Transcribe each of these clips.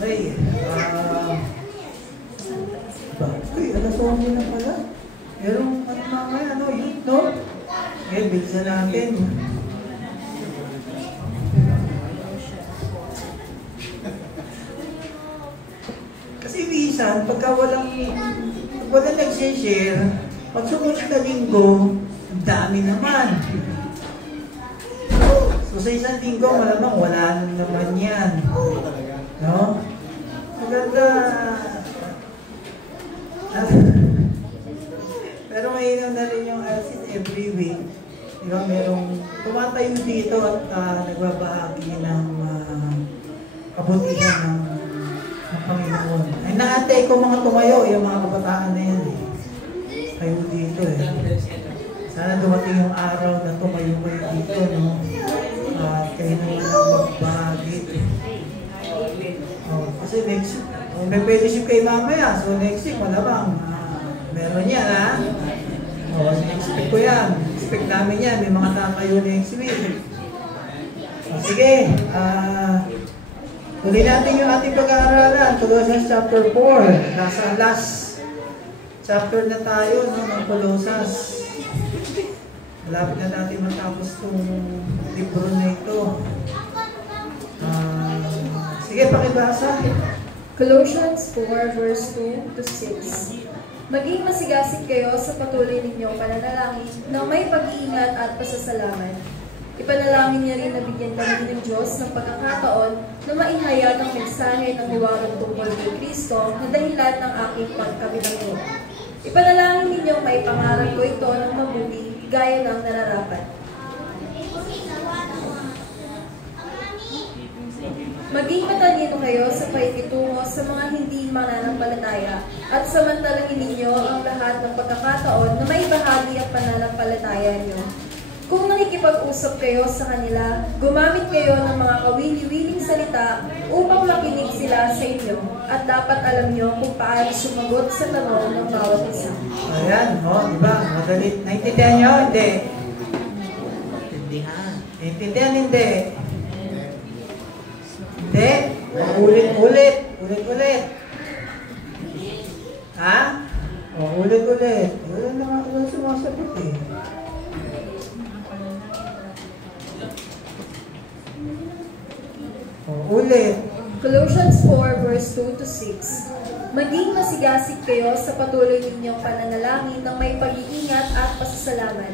Ay, uy, alas 11 na pala. Merong mamaya, yun, no? Eh, bilsa natin. Kasi minsan, pagka walang nag-share, pag sumunod na linggo, ang dami naman. So sa isang linggo, malamang wala naman yan. No? Maganda. Pero ngayon na rin yung LCS every week. Diba, merong tumatayo dito at nagbabahagi ng kabutihan ng Panginoon. Ay, naantay ko mga tumayo, yung mga kabataan na yan. Kayo dito Sana dumating yung araw na tumayo kayo dito, no? Kayo naman magbahagi. Kasi next week, may fellowship kayo mamaya. So next week, malamang meron yan, ha? Expect ko yan. Expect namin yan. May mga tatayo next week. Sige. Tuloy natin yung ating pag-aaralan. Colossians chapter 4. Nasa last chapter na tayo, no, ng Colossians. Malapit na natin matapos itong libro na ito. Sige, pakibasa. Colossians 4 verse 2 to 6. Maging masigasig kayo sa patuloy ninyong pananalangin na may pag-iingat at pasasalamat. Ipanalangin niya rin na bigyan kami ng Diyos ng pagkakataon na maihayag ang mensahe ng hiwagang tungkol kay Kristo na dahilan ng aking pagkabilanggo. Ipanalangin ninyong may pangarap ko ito ng mabuti gaya ng nararapat. Maging matalino kayo sa pakikitungo sa mga hindi mananampalataya at samantalahin ninyo ang lahat ng pagkakataon na may bahagi ang pananampalataya niyo. Kung nakikipag-usap kayo sa kanila, gumamit kayo ng mga kawili-wiling salita upang makinig sila sa inyo at dapat alam niyo kung paano sumagot sa tanong ng bawat isa. Ayan, diba? Madali. Naintindihan niyo? Hindi. Naintindihan, hindi. Hindi. Ulit-ulit. Ulit-ulit. Ha? Ulit-ulit. Wala na nga ako sumasagot eh. Ulit. Colossians 4 verse 2 to 6. Maging masigasig kayo sa patuloy ninyong pananalangin ng may pag-iingat at pasasalamat.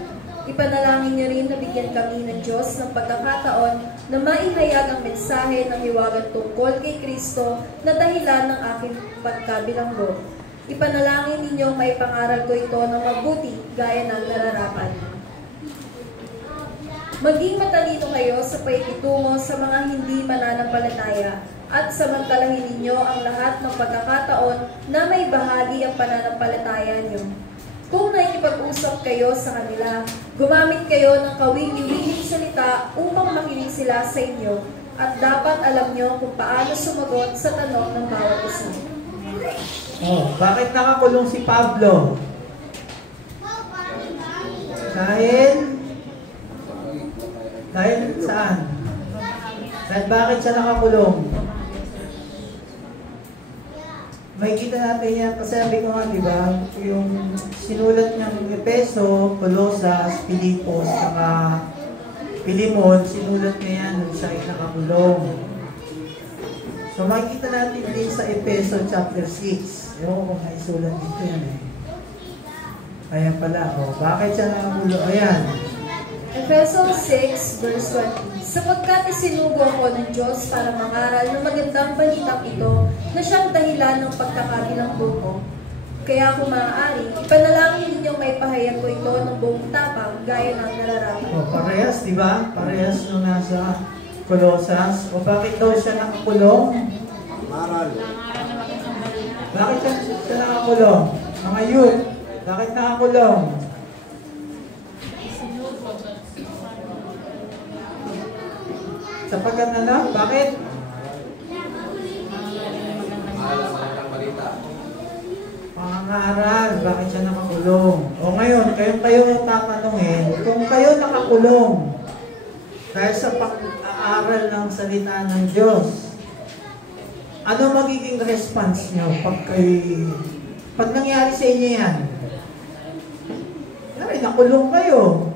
Ipanalangin niyo rin na bigyan kami ng Diyos ng pagkakataon na maihayag ang mensahe ng hiwagang tungkol kay Kristo na dahilan ng aking pagkabilanggo. Ipanalangin ninyo may pangaral ko ito ng mabuti gaya ng nararapat. Maging matalino kayo sa pakikitungo sa mga hindi mananampalataya at samantalahin ninyo ang lahat ng pagkakataon na may bahagi ang pananampalataya niyo. Kung nakikipag-usap kayo sa kanila, gumamit kayo ng kawili-wiling salita upang makinig sila sa inyo at dapat alam nyo kung paano sumagot sa tanong ng bawat isa. Bakit nakakulong si Pablo? Dahil saan? Dahil bakit siya nakakulong? May kita natin yan, kasi sabi ko nga, di ba, yung sinulat niyang Efeso, Colosas, Filipos, saka Pilimon, sinulat niya yan nung siya ay nakakulong. So makikita natin din sa Efeso chapter 6. Ewan kung naisulat dito yan eh. Ayan pala, bakit siya nakakulong? Ayan. Efeso 6 verse 20. Sapagkat isinugo ako ng Diyos para mangaral ng magandang balitang ito na siyang dahilan ng pagkakabilanggo ko. Kaya kung maaari, ipanalangin ninyong may pahayag ko ito ng buong tapang gaya ng nararapat. Parehas, di ba? Parehas nung nasa Colosas. Bakit daw siya nakakulong? Maral. Bakit siya nakakulong? Mga youth, bakit nakakulong? Sapagkat na bakit? Pangangaral, bakit siya nakakulong? O ngayon, kayo tatanungin, kung kayo nakakulong dahil sa pag-aaral ng salita ng Diyos, ano magiging response nyo pag nangyari sa inyo yan? Nakulong kayo.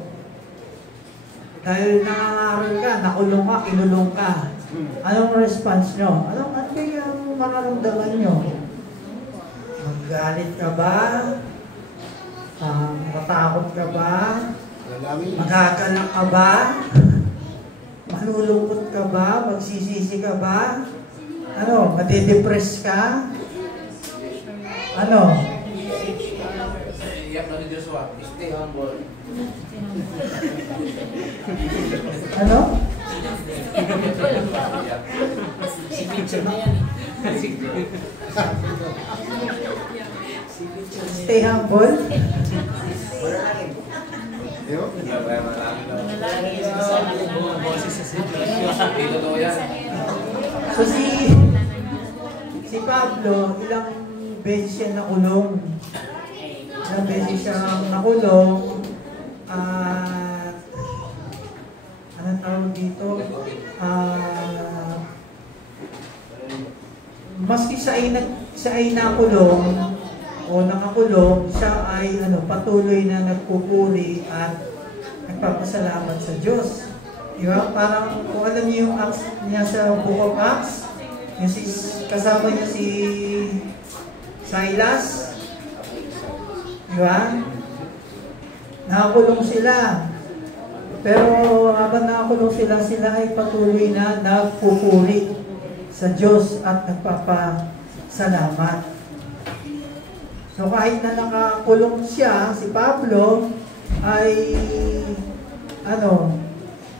Dahil nangangaral ka, nakulong ka, kinulong ka. Anong response nyo? Ano kaya ang mararamdaman nyo? Magalit ka ba? Matakot ka ba? Magagalak ka ba? Malulungkot ka ba? Magsisisi ka ba? Ano? Madedepress ka? Ano? Stay humble. Ano? Stay humble? So si Pablo, ilang beses siya nakulong. Ilang beses siya nakulong. Anong tawag dito? Maski siya ay nakulong o nakakulong, siya ay patuloy na nagpupuri at nagpapasalamat sa Diyos. Diba? Parang kung alam niyo yung Acts niya sa Book of Acts, yung kasama niya si Silas, diba? Nakakulong sila. Pero habang nakakulong sila ay patuloy na nagpupuri sa Diyos at nagpapasalamat. So kahit na nakakulong siya, si Pablo, ay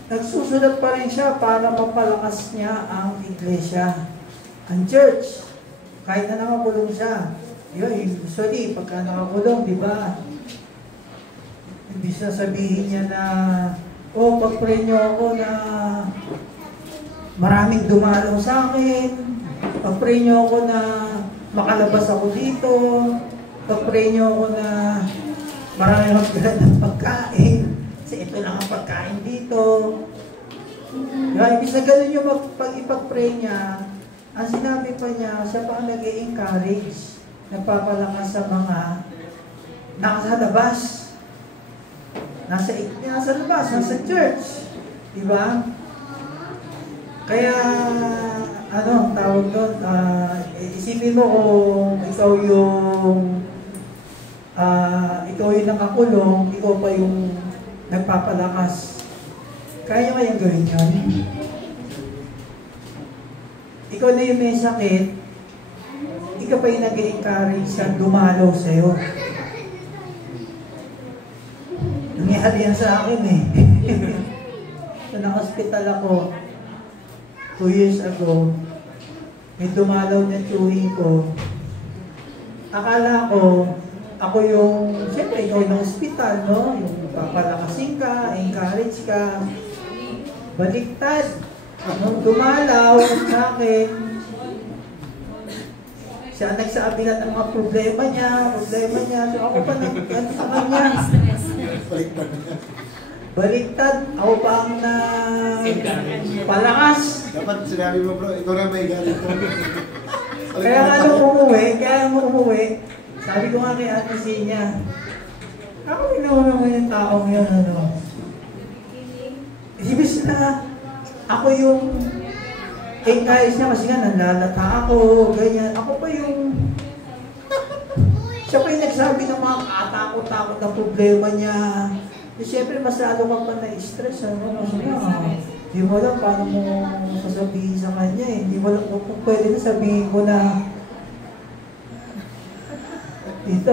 nagsusulat pa rin siya para mapalakas niya ang iglesia, ang church. Kahit na nakakulong siya. Usually, pagka nakakulong, di ba? Hindi sasabihin niya na, pag-pray niyo ako na maraming dumalaw sa akin. Pag-pray niyo ako na makalabas ako dito. Pag-pray niyo ako na maraming magkaroon ng pagkain. Kasi ito lang ang pagkain dito. Ibig na ganun yung pag-ipag-pray niya, ang sinabi pa niya, siya pa ang nag-i-encourage, nagpapalakas sa mga nasa labas. Nasa labas, nasa church. Diba? Kaya, tawag doon, isipin mo kung ikaw yung nakakulong, ikaw pa yung nagpapalakas. Kaya nyo kayang gawin yun? Ikaw na yung may sakit, ikaw pa yung nag-i-encourage sa dumalaw sa'yo. Nangyari yan sa akin eh. So, naka-hospital ako 2 years ago. May dumalaw na chewing ko. Akala ko, ako yung, siyempre, ikaw ng hospital, no? Yung papalakasin ka, encourage ka. Baliktad. Dumalaw sa akin. Siya nagsabi na ng mga problema niya. So ako pa nag-ano sa kanya. Baliktad. Ako pa ang palakas. Dapat sinabi mo bro, ito na may galit ko. Kaya umuwi. Sabi ko nga kay Ate Sinya, ako inauna mo yung taong yun, Ibig na, ako yung encourage niya kasi nga nanlalata ako, ganyan. Ako pa yung, siya pa yung nagsabi ng mga katakot-takot na problema niya. Siyempre, masyado ka pa na-stress, Kasi di mo alam paano mo sasabihin sa kanya eh. Di mo alam kung pwede na sabihin ko na, dito,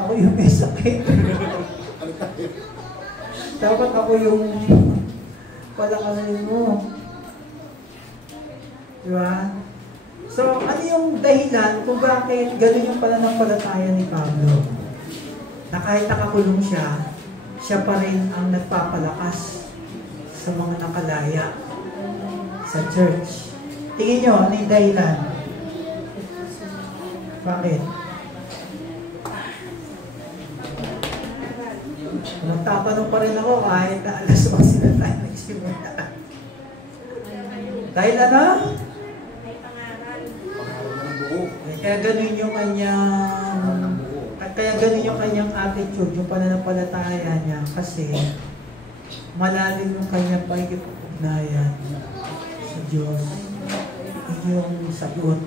ako yung may sakit. Dapat ako yung palakasin mo. Diba? So, ano yung dahilan kung bakit gano'n yung pananampalataya ni Pablo? Na kahit nakakulong siya, siya pa rin ang nagpapalakas sa mga nakalaya sa church. Tingin nyo, ano yung dahilan? Bakit? Magtatanong pa rin ako kahit na alas 11 na tayo nagsimula. Dahil ano? Kaya ganun yung kanyang attitude, yung pananampalataya niya kasi malalim yung kanyang pakikipag-ugnayan sa Diyos. Yung sagot.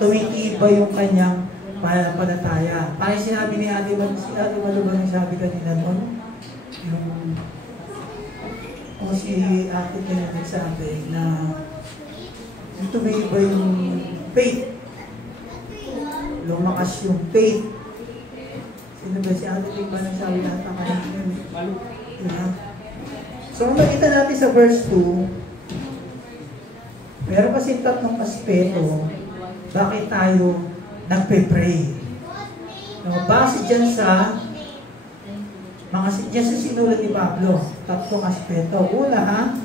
Tumitibay yung kanyang pananampalataya. Parang sinabi ni Ate Malu ba yung sabi kanina nun? O si Ate kanya nagsabi na tumitibay yung faith. Lumakas yung faith. Sino ba si Ate Ting ba nagsabi natin kanina? Diba? So, kung makita natin sa verse 2, meron kasi tatlong aspeto bakit tayo nagpe-pray. No, base dyan sa sinulat ni Pablo, tatlong aspeto. Una,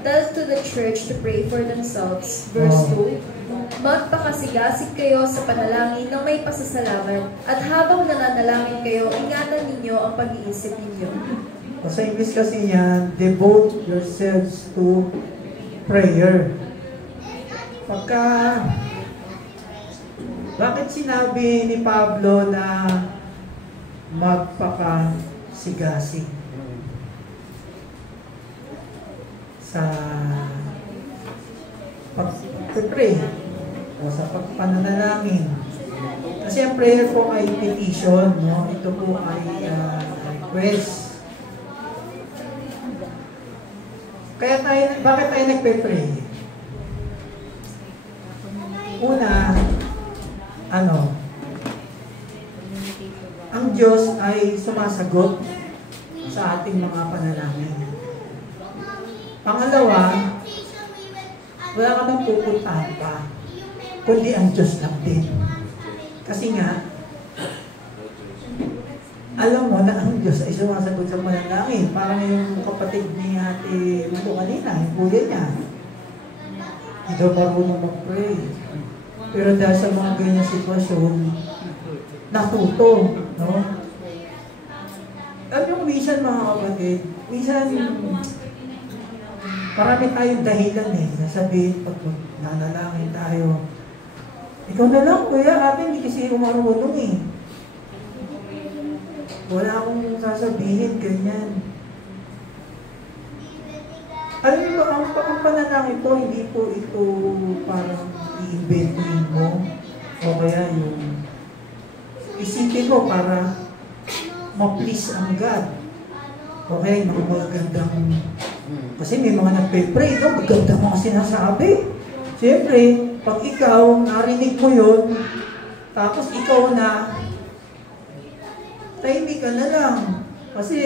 tell to the church to pray for themselves. Verse 2, magpakasigasig kayo sa panalangin ng may pasasalamat, at habang nananalangin kayo, ingatan ninyo ang pag-iisip ninyo. Sa English kasi yan, devote yourselves to prayer. Bakit sinabi ni Pablo na magpakasigasig sa pag-pray o sa pagpananalangin? Kasi ang prayer po ay petition, no? Ito po ay request. Bakit tayo nagpe-pray? Una, ang Diyos ay sumasagot sa ating mga panalangin. Pangalawa, wala ka nang pupuntahan pa, kundi ang Diyos lang din. Kasi nga, alam mo na ang Diyos ay sumasagot sa panalangin. Parang yung kapatid ni Ate Malu kanina, yung kuya niya. Hindi daw marunong mag-pray. Pero dahil sa mga ganyan sitwasyon, natuto. No? Alam yung minsan mga kapatid, minsan marami tayong dahilan nasabihin pag nanalangin tayo. Ikaw na lang, kuya, ate, hindi kasi marunong Wala akong sasabihin, ganyan. Alam niyo ba, ang panalangin po, hindi po ito parang i-inventin mo o kaya yung isipin mo para ma-please ang God. Okay, magagandang kasi may mga nagpe-pray, maganda mga sinasabi. Siyempre, pag ikaw narinig mo yun, tapos ikaw na tahimik ka na lang. Kasi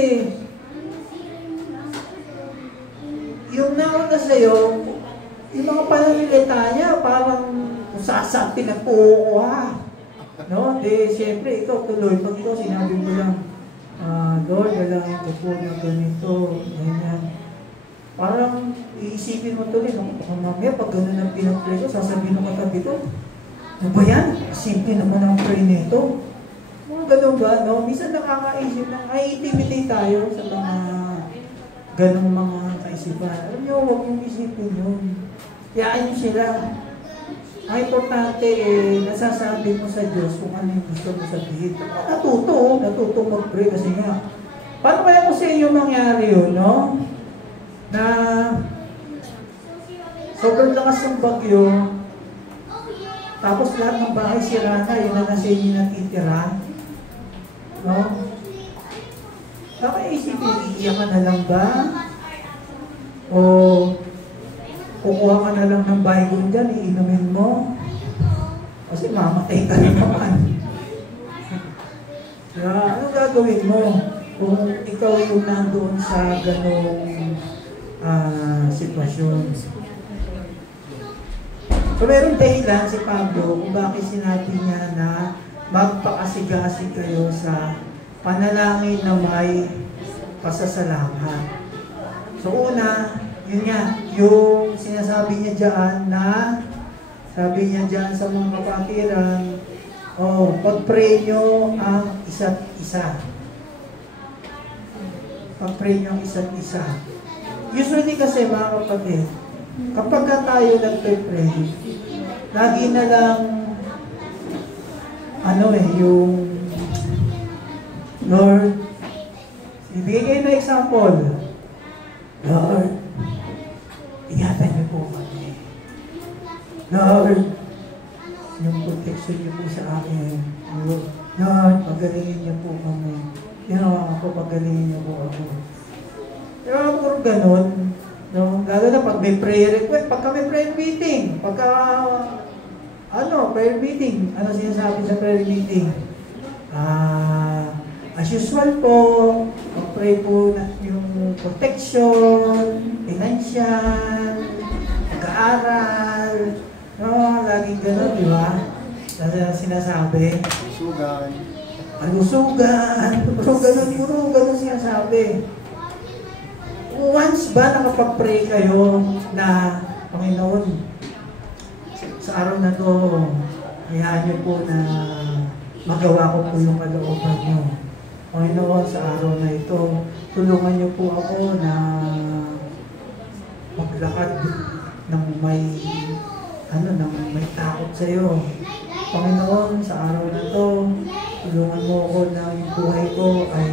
yung nauna sa'yo, yung mga pananilita niya, parang sasang pinagpukuha. No? Siyempre, ikaw tuloy. Pag ikaw sinabi mo lang, Lord, dalangin ko po na ganito, ganyan. Parang iisipin mo tuloy, mamaya pag gano'n ang pinag-pray ko, sasabihin mo katabi ko, ano ba yan? Simple naman ang pray nito. Ganun ba? No? Minsan nakakaisip lang, i-intimidate tayo sa mga ganung mga kaisipan. Alam nyo, huwag yung isipin yun. Yaan nyo sila. Ang importante nasasabi mo sa Diyos kung ano yung gusto mo sabihin. Natuto mag-pray kasi nga. Paano kaya kung sa inyo mangyari yun, no? Na sobrang lakas ng bagyo, tapos lahat ng bahay sira na, yun na nasa inyo natitira. No? Baka isipin, iiyak ka na lang ba? O kukuha ka na lang ng Bible dyan, iinumin mo? Kasi mamatay ka rin naman. Ano gagawin mo kung ikaw yung nandoon sa ganong sitwasyon? So meron dahilan si Pablo kung bakit sinabi niya na magpakasigasig kayo sa panalangin na may pasasalamat. So una, yun nga, yung sinasabi niya dyan na, sabi niya dyan sa mga kapatiran, pag-pray nyo ang isa't isa. Pag-pray nyo ang isa't isa. Usually kasi mga kapatid, kapag tayo nagpe-pray, lagi na lang yung Lord, ibigay kayo na example. Lord, ingatan niyo po kami. Lord, yung protection niyo po sa akin. Lord, pagalingin niyo po kami. Ginawa ako, pagalingin niyo po ako. Diba, puro ganun. No? Lalo na pag may prayer request, pagka may prayer meeting, prayer meeting, ano sinasabi sa prayer meeting? As usual po, mag-pray po na yung protection, financial, pag-aaral, no? Laging ganun, di ba? Sinasabi. Alusugan, puro ganun sinasabi. Once ba nakapag-pray kayo na, Panginoon, sa araw na to, hayaan niyo po na magawa ko po yung kalooban niyo. Panginoon, sa araw na ito, tulungan niyo po ako na maglakad ng may takot sa iyo. Panginoon, sa araw na to, tulungan mo ako na yung buhay ko ay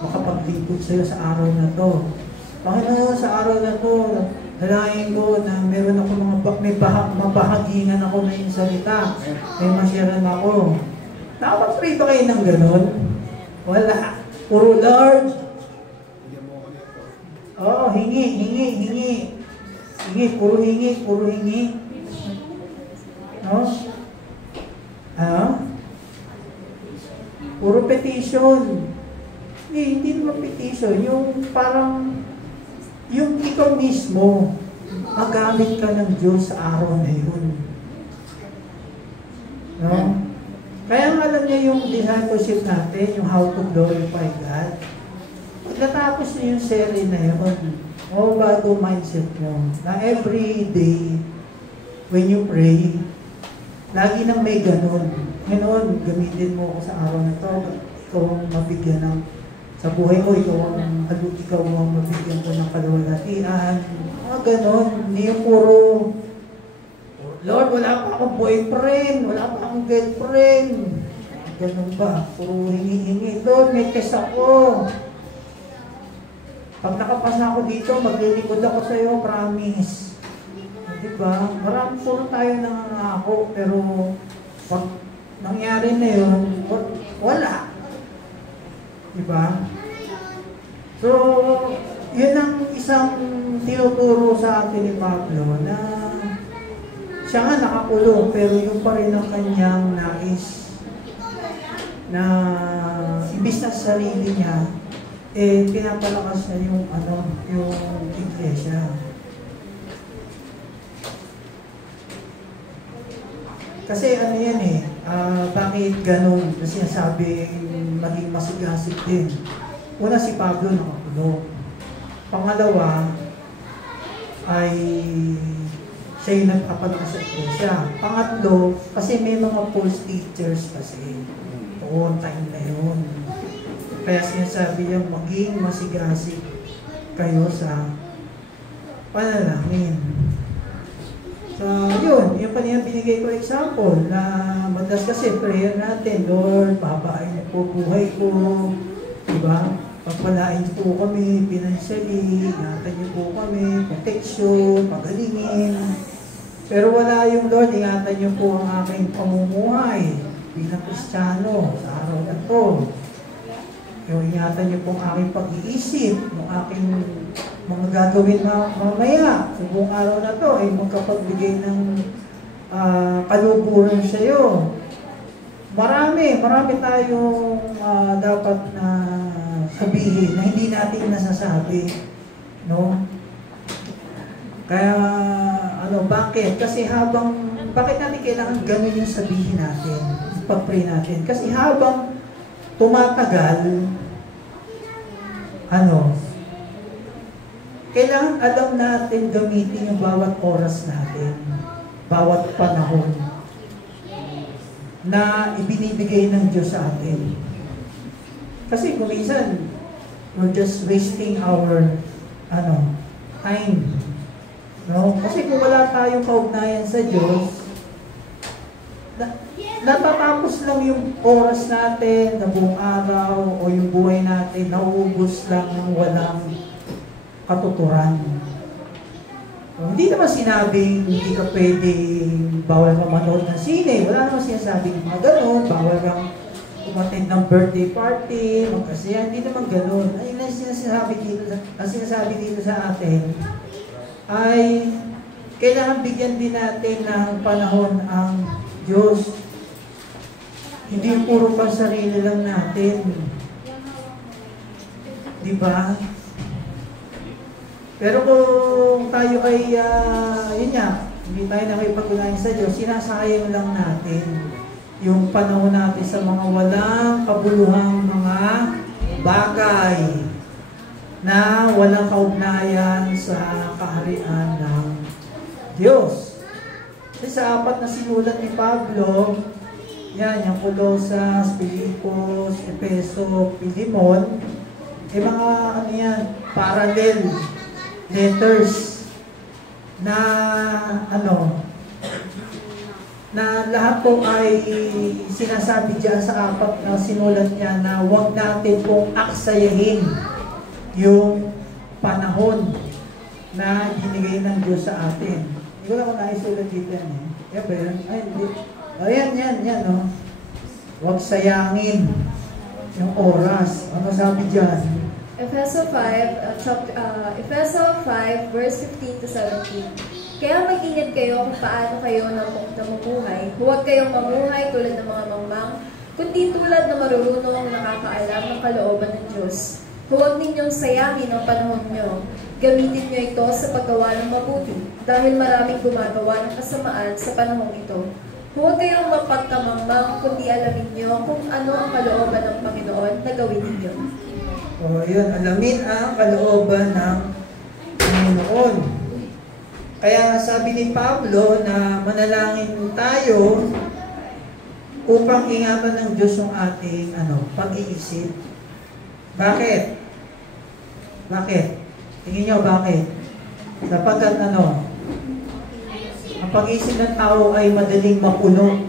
makapaglingkod sa iyo sa araw na to. Panginoon, sa araw na to, dalangin ko na meron ako mabahagingan ako na yung salita. May masyaran ako. Nakapag-pray ba kayo ng ganun? Wala. Puro Lord. Oo, hingi. Puro hingi. No? Puro petition. Hindi naman petition. Yung parang, yung ikaw mismo, magamit ka ng Diyos sa araw na yun. No? Kaya alam niya yung discipleship natin, yung how to glorify God. Pagkatapos niyo yung series na yun, bago mindset nyo, na every day, when you pray, lagi nang may ganun. Ngayon, gamitin mo ako sa araw na to, ikaw ang mabigyan ng, sa buhay ko, ikaw ang mabigyan ko ng kaluwalhatian. Mga ganun, hindi yung puro, Lord, wala pa akong boyfriend, wala pa akong girlfriend. Ganun ba? Puro hingi-hingi. Lord, may test ako. Pag nakapasa ako dito, maglilingkod ako sa iyo, promise. Diba? Marami puro tayo nangangako, pero pag nangyari na yun, wala. Diba? So, yun ang isang tinuturo sa atin ni Pablo na siya nga nakakulong, pero yung pa rin ang kanyang nais na ibis na sa sarili niya, pinapalakas na yung iglesia. Kasi yan bakit ganun na sinasabi maging masigasig din? Una, si Pablo nakakulong. Pangalawa, ay siya yung nagpapalakas sa iglesia. Pangatlo, kasi may mga false teachers kasi. Noon, time na yun. Kaya sinasabi niya, maging masigasig kayo sa panalangin. So, yun pa niya binigay ko example na madalas kasi prayer natin, Lord, papain niyo po buhay ko, diba? Pagpalain niyo po kami financially, ingatan niyo po kami, protection, pagalingin. Pero wala yung Lord, ingatan niyo po ang aking pamumuhay bilang Kristiyano sa araw na to. Yung ingatan niyo po ang aking pag-iisip, yung aking mga gagawin mamaya sa buong araw na to ay magkapagbigay ng kaluburan sa iyo. Marami tayong dapat na sabihin na hindi natin nasasabi, no? Kaya bakit? Kasi bakit natin kailangan ganun yung sabihin natin, pag-pray natin? Kasi habang tumatagal, kailangan alam natin gamitin yung bawat oras natin, bawat panahon na ibinibigay ng Diyos sa atin. Kasi kung minsan, we're just wasting our time. No? Kasi kung wala tayong kaugnayan sa Diyos, natatapos lang yung oras natin na buong araw o yung buhay natin, nauubos lang ng walang katuturan. Hindi naman sinabing hindi ka pwedeng bawal ka manood ng sine. Wala naman sinasabing mga ganun, bawal kang umattend ng birthday party, magkasaya. Hindi naman ganun. Ay, ang sinasabi dito sa atin ay kailangan bigyan din natin ng panahon ang Diyos. Hindi puro pa sarili lang natin. Di ba? Pero kung tayo ay, yun nga, hindi tayo nakipag-unahin sa Diyos, sinasayang lang natin yung panahon natin sa mga walang kabuluhang mga bagay na walang kaugnayan sa kaharian ng Diyos. Kasi sa apat na sinulat ni Pablo, yan, yung Colosas, Filipos, Efeso, Filemon, mga ano yan, parallel letters na na lahat po ay sinasabi diyan sa apat na sinulat niya na huwag natin pong aksayahin yung panahon na binigay ng Diyos sa atin. Hindi ko lang kung naisulat dito yan eh. Yan ba yan? Ay, hindi. O yan, no? Huwag sayangin yung oras. Ano sabi diyan? Efeso 5, verse 15 to 17. Kaya mag-ingat kayo kung paano kayo namumuhay. Huwag kayong mamuhay tulad ng mga mangmang, kundi tulad na marurunong nakakaalam ng kalooban ng Diyos. Huwag ninyong sayangin ang panahon nyo. Gamitin nyo ito sa paggawa ng mabuti, dahil maraming gumagawa ng kasamaan sa panahong ito. Huwag kayong mapagkamangmang, kundi alamin nyo kung ano ang kalooban ng Panginoon na gawin ninyo. O yun, alamin ang kalooban ng Panginoon. Kaya sabi ni Pablo na manalangin tayo upang ingatan ng Diyos yung ating pag-iisip. Bakit? Bakit? Tingin nyo bakit? Sapagkat ang pag-iisip ng tao ay madaling mapuno.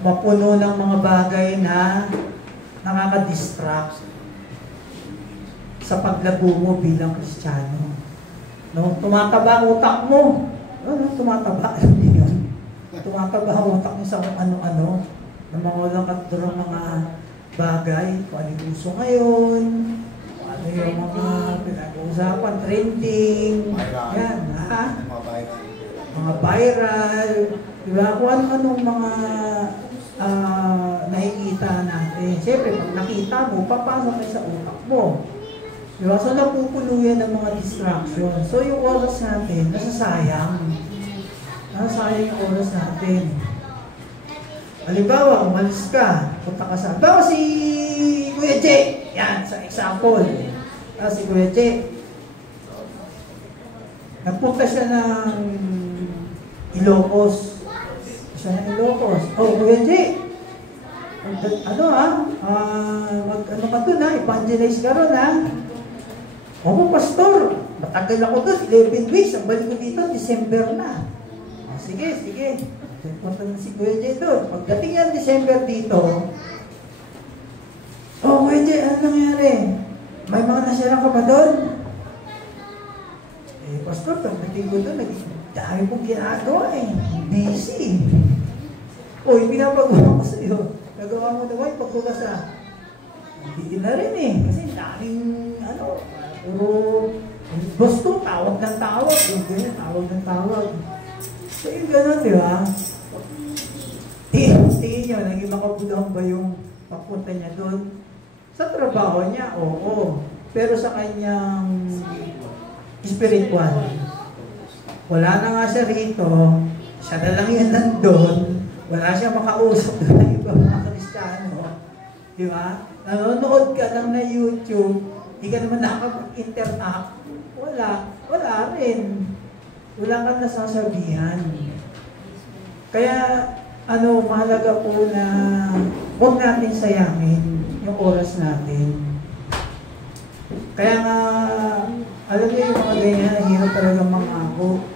Mapuno ng mga bagay na nakaka-distract sa paglago mo bilang Kristiyano. No? Tumataba ang utak mo. Tumataba. Alam niyo yun? Tumataba ang utak mo sa ano-ano. Ng mga walang katurang mga bagay. Kung ano yung uso ngayon. Kung ano yung mga pinag-uusapan, trending. Yan, ha? Mga viral. Diba? Kung ano-anong mga nakikita natin. Siyempre, pag nakita mo, papasok kayo sa utak mo. Diba? So, napupuno yan ng mga distraction. So, yung oras natin, nasasayang. Nasasayang yung oras natin. Halimbawa, umalis ka, punta ka sa... Halimbawa, si Kuya J. Yan, sa example. Si Kuya J. Nagpunta siya ng Ilocos. Kuya J. Ka dun evangelize ka ron Oo, pastor, matagal ako doon, 11 weeks, ang balik ko dito, December na. Sige. Punta na si Kuya J doon. Pagdating yan December dito, Kuya J, ano nangyari? May mga nasirang ka ba doon? Pastor, pagdating ko doon, dahil kong ginagawa busy. Yung pinapagawa ko sa'yo, nagawa mo naman, pagkubasa. Hindi na rin kasi daming, puro, gusto, tawag ng tawag. Yung ganyan, tawag ng tawag. So, yung gano'n, di ba? Tingin niyo, naging makabulong ba yung papunta niya doon? Sa trabaho niya, oo. Pero sa kanyang spiritual, wala na nga siya rito, siya na lang yan nandun, wala siya makausap doon ng ibang mga Kristiyano. Di ba? Nanonood ka lang na YouTube, hindi ka naman nakapag-interact. Wala rin. Wala kang nasasabihan. Kaya, mahalaga po na huwag natin sayangin yung oras natin. Kaya nga, alam niyo yung mga ganyan, hirap talaga mangako.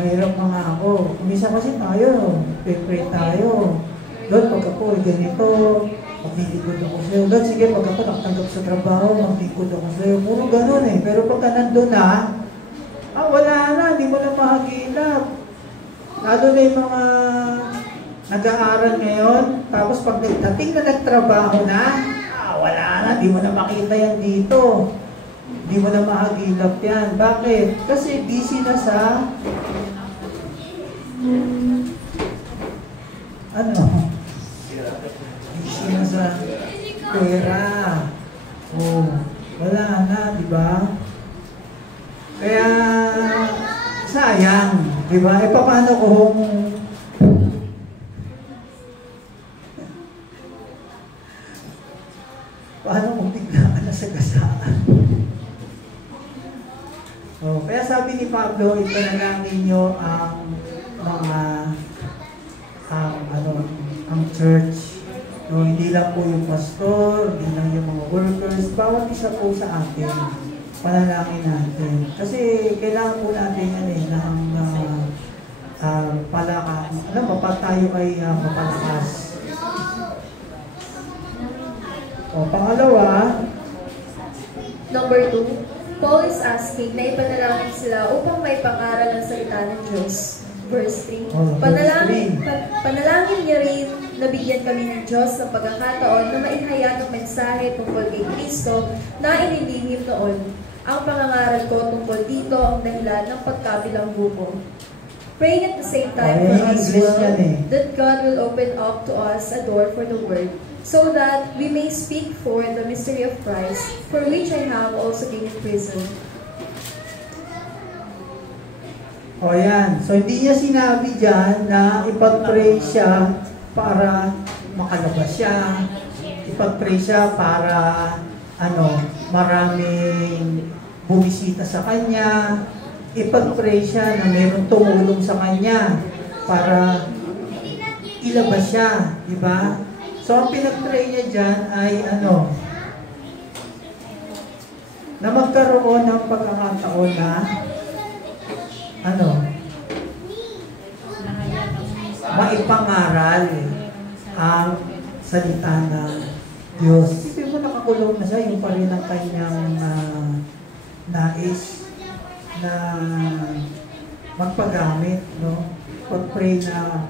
Mahirap mangako. Umisa kasi tayo, Pray tayo. Lord, pagka po ganito, maglilingkod ako sa'yo. Lord, sige, pagka po nakatanggap sa trabaho, maglilingkod ako sa'yo. Puro ganun eh. Pero pagka nandun na, wala na, hindi mo na mahagilap. Lalo na yung mga nag-aaral ngayon, tapos pag nagdating na nagtrabaho na, wala na, hindi mo na makita yan dito. Hindi mo na mahagilap yan. Bakit? Kasi busy na sa busy na sa pera. Wala na, di ba? Kaya sayang, di ba? Paano kung biglaan na sa gasaan? Kaya sabi ni Pablo, ipanalangin nyo ang mga ang church. Hindi lang po yung pastor, hindi lang yung mga workers, bawat isa po sa atin. Panalangin natin. Kasi kailangan po natin na ang tayo ay mapalakas. Pangalawa, Number 2, Paul is asking na ipanalangin sila upang may pangaral ang salita ng Diyos. Verse 3, panalangin niya rin na bigyan kami ng Diyos ng pagkakataon na maihayag ang mensahe tungkol kay Kristo na inilihim noon. Ang pangangaral ko tungkol dito ang dahilan ng pagkabilanggo ko. Praying at the same time for us that God will open up to us a door for the word, so that we may speak for the mystery of Christ, for which I have also been in prison. Yan. So, hindi niya sinabi dyan na ipag-pray siya para makalabas siya. Ipag-pray siya para, maraming bumisita sa kanya. Ipag-pray siya na mayroong tumulong sa kanya para ilabas siya. Diba? So, ang pinag-pray niya dyan ay, na magkaroon ng pagkakataon na, maipangaral ang salita ng Diyos. Isipin mo, nakakulong na siya, yung pa rin ang kanyang nais na magpagamit, pag-pray na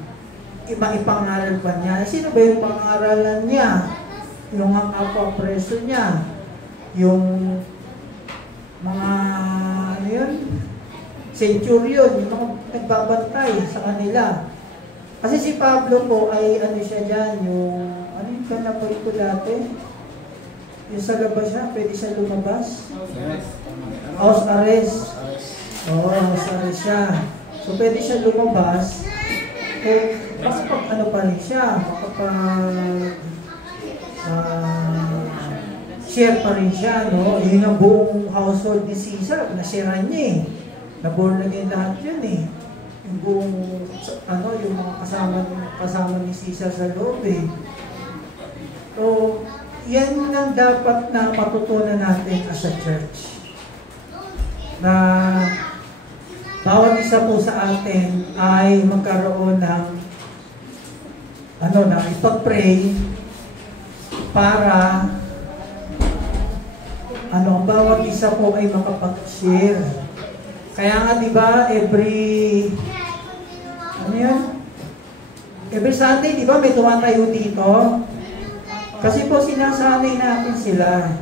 maipangaral pa niya. Sino ba yung pangaralan niya? Yung ang kapwa-preso niya, yung mga, centurion, yung mga nagbabantay sa kanila. Kasi si Pablo po ay siya dyan, yung, yung na po ito dati? Yung sa labas siya, pwede siya lumabas? House arrest. House arrest siya. So pwede siya lumabas, makapag pa rin siya, share pa rin siya, Yun ang buong household ni Caesar, nasira niya eh. Naborn again lahat yun eh. Yung buong, yung mga kasama ni Caesar sa loob eh. So, yan ang dapat na matutunan natin as a church. Na bawat isa po sa atin ay magkaroon ng ipag-pray para bawat isa po ay makapag-share. Kaya nga, di ba, every Sunday, di ba, may tumatayo dito? Kasi po, sinasanay natin sila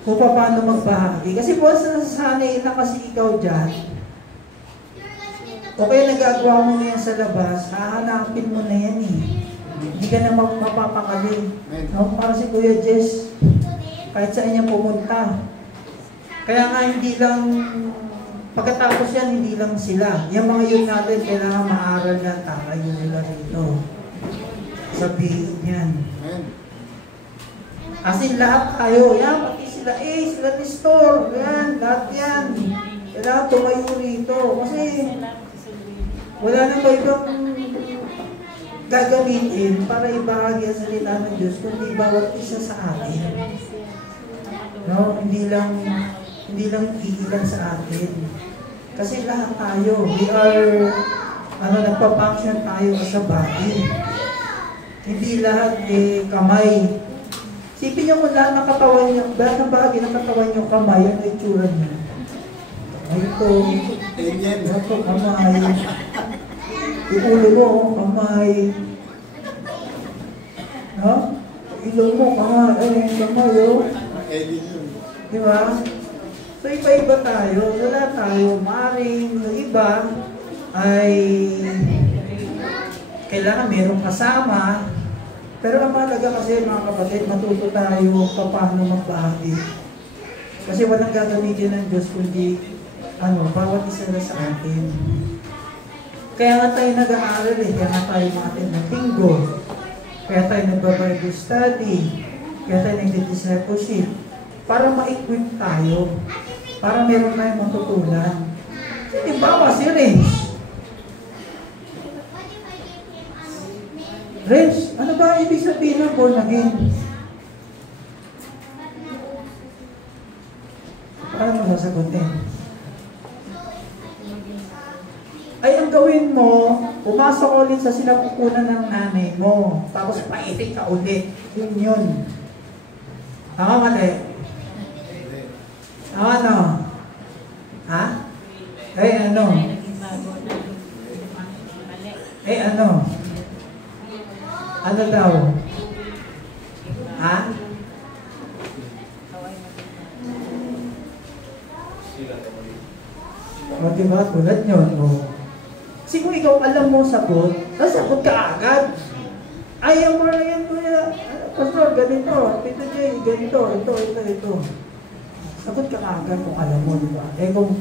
kung paano magbahagi. Kasi po, sinasanay na kasi ikaw dyan. O kaya nagagawa mo na yan sa labas, hahanapin mo na yan eh. Hindi ka na mapapakali. Para si Kuya Jess, kahit saan niya pumunta. Kaya nga, hindi lang pagkatapos yan, hindi lang sila. Yung mga yun natin, kailangan maaral na takayo nila rito. Sabihin yan. As in, lahat tayo. Yan, pati sila sila Nestor. Yan, lahat yan. Kailangan tumayo rito. Kasi, wala na ba ibang gagamitin para ibahagi ang salita ng Diyos, kundi bawat isa sa atin. Hindi lang iilan sa atin. Kasi lahat tayo, we are nagpa-function tayo sa body. Hindi lahat kamay. Sipin niyo kung lahat ng katawan niyo, lahat ng bahagi ng katawan niyo kamay, ang itsura niyo. Ito, ito, kamay. Yung ulo mo, kamay. No? Ilong mo, kamay. Ay, kamay, oh. Di ba? So, iba-iba tayo. Wala tayo. Maring yung iba ay kailangan merong kasama. Pero ang mahalaga kasi mga kapatid, matuto tayo paano magbahagi. Kasi walang gagamitin ng Diyos kundi bawat isa na sa atin. Kaya nga tayo nag-aaral kaya nga tayo mga ng linggo. Kaya tayo nagba-Bible study. Kaya tayo nag-discipleship. Para ma-equip tayo. Para meron tayong matutunan. Halimbawa si Renz. Renz, ano ba ibig sabihin ng born again? Paano mo sasagutin? Ay, ang gawin mo, pumasok ulit sa sinapupunan ng nanay mo. Tapos paitik ka ulit. Yun. Tama mali? Ano? Ha? Eh, ano? Eh, ano? Ano daw? Ha? O, diba? Tulad yun. O. Kasi kung ikaw alam mo sagot, nasagot ka agad. Ayaw mo na yan, kuya. Pastor, ganito. Ito, Jay. Ganito. Ito. Sagot ka agad kung alam mo, diba? Eh, kung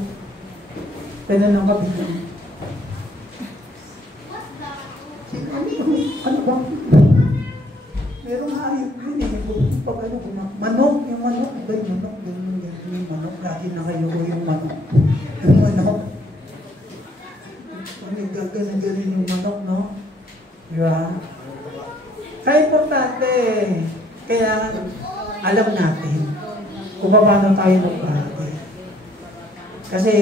tinanong ka bigyan. Ano ba? Merong hayop yun Pag manok, yung manok. Iba yung manok. Yung manok. Lagi na kayo yung manok. Yung manok. Ganon yung manok, no? Diba? Kaya importante. Kaya alam natin kung paano tayo magbahagi. Kasi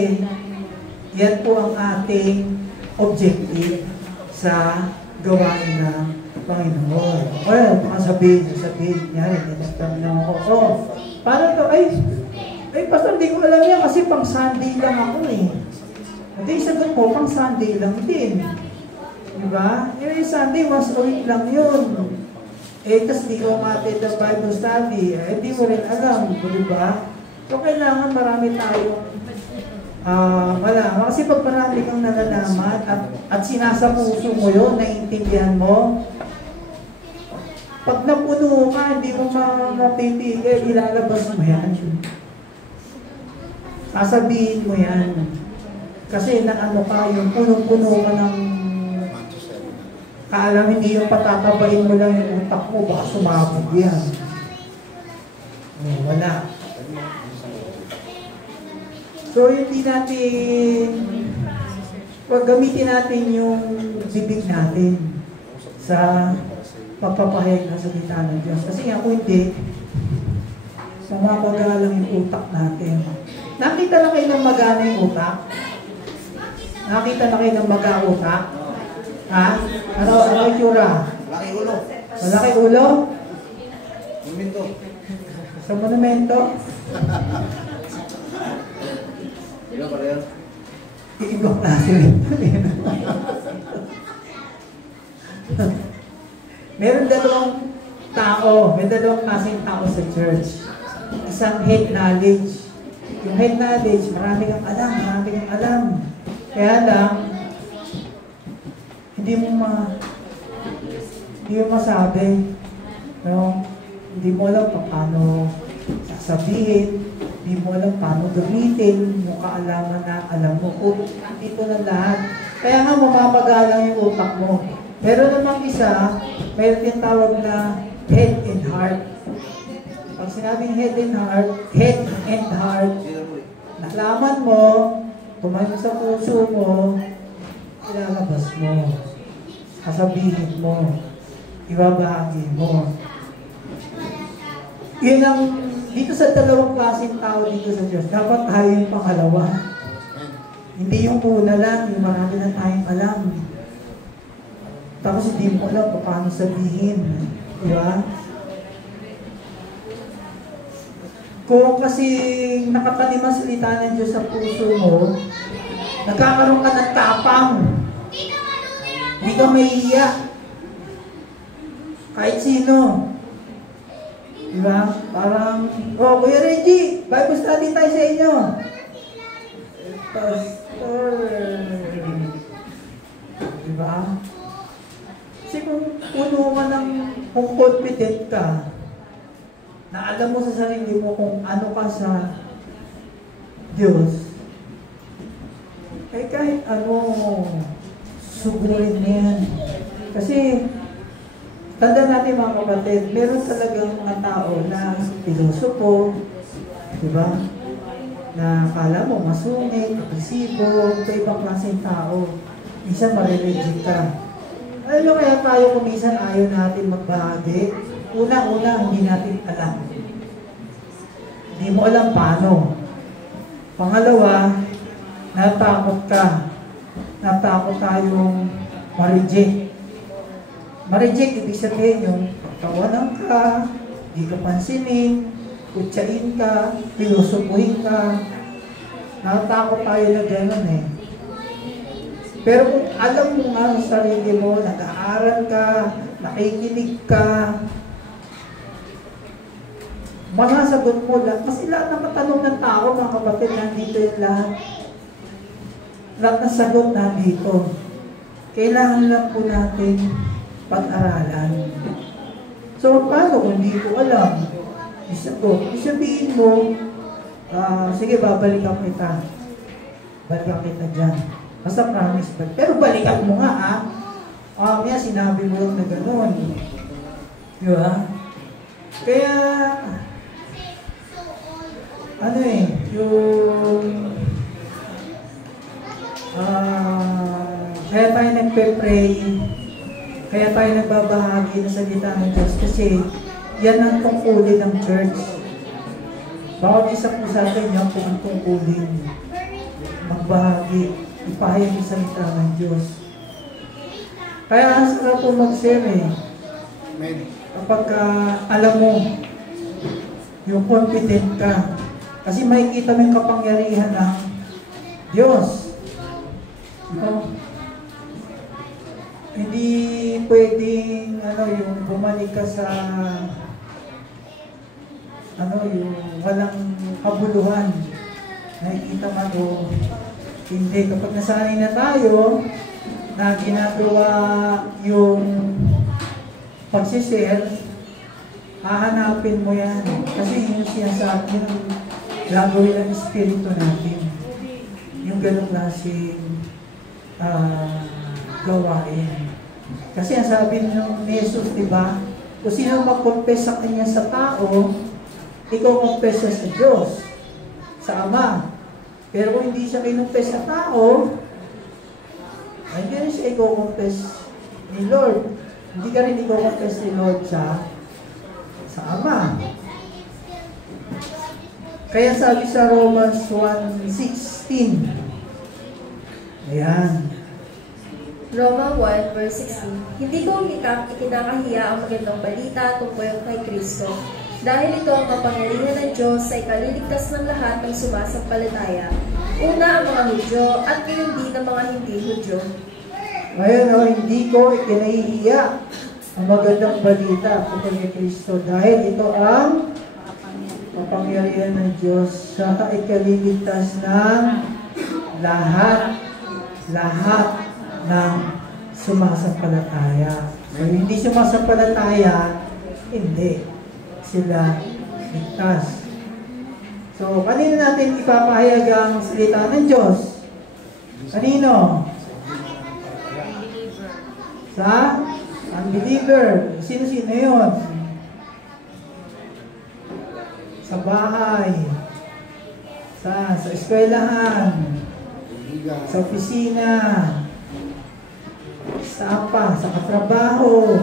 yan po ang ating objective sa gawain ng Panginoon. Well, baka sabihin niya rin, nagtanong ako. So, paano to? Ay, pastor, hindi ko alam yan kasi pang Sunday lang ako eh. Hindi, sagot mo, pang Sunday lang din. Diba? Yung Sunday, once a week lang yun. Tas di ko ma-attend ang Bible study. Hindi mo rin alam, diba? So, kailangan marami tayong malaman. Kasi pag marami kang nalalaman at sinasa puso mo yun, naiintindihan mo, pag napuno ka, hindi mo mapitigil, ilalabas mo yan. Sasabihin mo yan. Kasi naano ka, yung punong-puno ka ng kaalam, hindi yung patatabain mo lang yung utak mo, baka sumabog yan. Wala. So, hindi natin, gamitin natin yung bibig natin sa pagpapahayag ng salita ng Diyos. Kasi nga kung hindi, sumabaga lang yung utak natin. Nakita na kayo ng magana yung utak? Nakita na kayo ng maga-utak? Ha? Ano yung tsura? Malaki ulo. Malaki ulo? Monumento. Sa monumento? Ilan pala yan? Ibang klase rin. Meron may dalawang klaseng tao sa church. Isang head knowledge. Yung head knowledge, marami kang alam. Kaya lang, hindi mo masabi. No? Hindi mo alam paano sasabihin, hindi mo alam paano gamitin yung kaalaman na alam mo. Dito na lahat. Kaya nga mamamagalang yung utak mo. Pero namang isa, mayroon yung tawag na head and heart. Pag sinabing head and heart, nalaman mo, tumayo sa puso mo, ilalabas mo, sasabihin mo, ibabahagi mo. Yun ang, dito sa dalawang klaseng tao dito sa Diyos, dapat tayo yung pangalawa. Hindi yung una lang, yung marami na tayong alam. Tapos hindi mo alam kung paano sabihin. Di ba? Kung kasi nakatanim ang salita ng Diyos sa puso mo, nagkakaroon ka ng tapang. Hindi ka mahihiya. Kahit sino. Diba? Parang, oh, Kuya Reggie, Bible study tayo sa inyo. Pastor. Diba? Kasi kung puno ka ng, kung confident ka, na alam mo sa sarili mo kung ano ka sa Diyos, kahit ano, sugurin na yan. Kasi, tanda natin mga kapatid, meron talagang mga tao na pilosopo, di ba? Na akala mo masungit, agresibo, ibang klaseng tao. Minsan mariligid ka. Alam mo kaya tayo kung minsan ayaw natin magbahagi? Una-una, hindi natin alam. Hindi mo alam paano. Pangalawa, natakot ka. Natakot tayong ma-reject. Ma-reject, ibig sabihin yung pagkawalan ka, di ka pansinin, kutsain ka, pilosopuhin ka. Natakot tayo na gano'n eh. Pero kung alam mo nga sa sarili mo, nag-aaral ka, nakikinig ka, masasagot mo lahat. Kasi lahat ng katanong ng tao, mga kapatid, nandito yung lahat. Lahat ng sagot nandito. Kailangan lang po natin pag-aralan. So, paano kung hindi ko alam? Isabihin mo, sige, babalikan kita. Balikan kita dyan. Basta promise ba? Pero balikan mo nga, ha? Kaya sinabi mo lang na gano'n. Di ba? Kaya, ano eh, yung, kaya tayo nagpe-pray, kaya tayo nagbabahagi ng salita ng Diyos kasi yan ang tungkulin ng church. Bawat isa po sa atin yan po ang tungkulin. Magbahagi, ipahayag yung salita ng Diyos. Kaya ang sarap po mag-share eh. Kapag alam mo, yung confident ka. Kasi makikita mo yung kapangyarihan ng Diyos. No? Hindi pwedeng yung bumalik ka sa yung walang kabuluhan. Nakikita mo hindi. Kapag nasanay na tayo na ginagawa yung pagsishare, hahanapin mo yan. Kasi yun siya sa atin ang gagawin ng Espiritu natin. Yung ganong klaseng gawain. Kasi ang sabi ng Jesus, diba? Kung sino mag-confess sa kanya sa tao, ikaw confess siya sa Diyos, sa Ama. Pero kung hindi siya kinonfess sa tao, ay hindi rin siya i-confess ni Lord. Hindi ka rin i-confess ni Lord sa Ama. Kaya sabi sa Romans 1:16, ayan. Roma 1 verse 16, hindi ko ikinakahiya ang magandang balita tungkol kay Kristo. Dahil ito ang kapangyarihan ng Diyos sa ikaliligtas ng lahat ng sumasampalataya. Una ang mga Hudyo at ngayon din ang mga hindi Hudyo. Ngayon, hindi ko ikinahihiya ang magandang balita tungkol kay Kristo. Dahil ito ang kapangyarihan ng Diyos sa ikaliligtas ng lahat ng sumasampalataya. So, hindi sumasampalataya, hindi sila ligtas. So, kanino natin ipapahayag ang salita ng Diyos? Kanino? Sa unbeliever. Sino-sino yun? Sa bahay. Sa eskwelahan. Sa opisina. Sa sa katrabaho.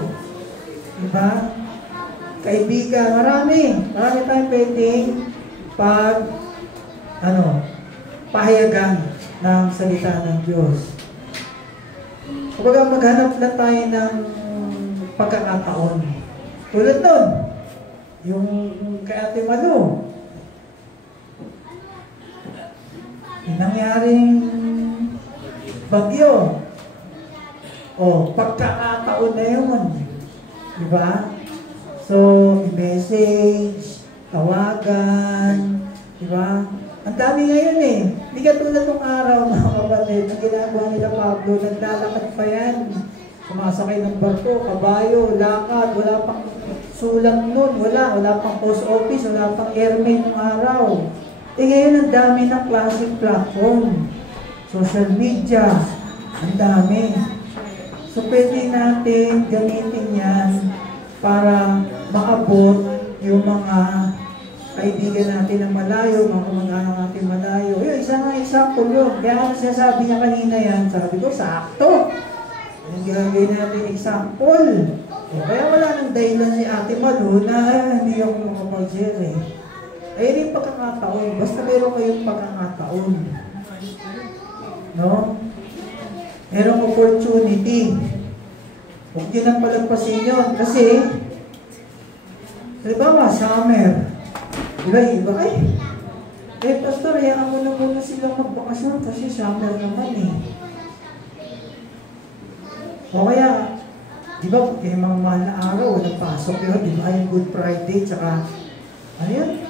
Diba? Kaibigan. Marami tayong pwedeng pahayagan ng salita ng Diyos. Kumbaga maghanap lang tayo ng pagkakataon. Tulad nun, yung kay Ate Malu, yung nangyaring bagyo. O, pagkakataon na yun. Diba? So, message, tawagan, diba? Ang dami ngayon eh. Hindi ka tulad ng araw, mga kapatid, ang ginagawa nila Pablo, naglalakad pa yan. Sumasakay ng barko, kabayo, lakad, wala pang sulam nun, wala pang post office, wala pang airmail ng araw. Eh ngayon ang dami ng classic platform, social media, ang dami. So pwede natin gamitin yan para maabot yung mga kaibigan natin na malayo, mga kamag-anak natin malayo. Yun, isa nga example yun. Kaya ano sinasabi niya kanina yan, sabi ko, sakto. Yung ginagay natin example. Kaya wala nang dahilan si Ate Malu na hindi ako makapag-share eh. Ayun yung pagkakataon. Basta meron kayong pagkakataon. No? Merong opportunity. Huwag nyo nang palagpasin yun. Kasi, halimbawa, summer. Diba, iba kayo? Eh, pastor, hayaan mo na muna silang magbakasyon kasi summer naman eh. O kaya, di ba, yung mga mahal na araw, walang pasok yun, di ba, yung Good Friday, tsaka, ano yun?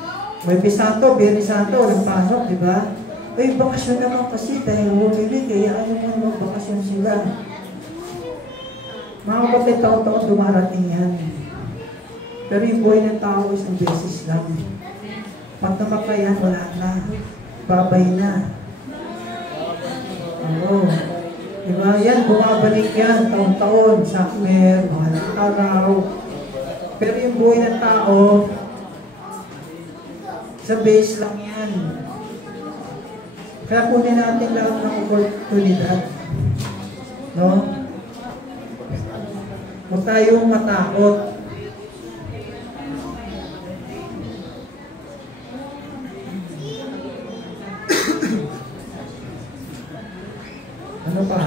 Huwebes Santo, Biyernes Santo, walang pasok, di ba? Ay, bakasyon naman kasi dahil humili, kaya ayaw mo magbakasyon sila. Mga kapatid, taon-taon dumarating yan. Pero yung buhay ng tao isang beses lang. Pag namatayan, wala na. Babay na. Oo. Diba? Yan, bumabalik yan, taon-taon, summer, mahal ng araw. Pero yung buhay ng tao, sa base lang yan. Kaya kunin natin lang ng oportunidad. No? Huwag tayong matakot. Ano pa?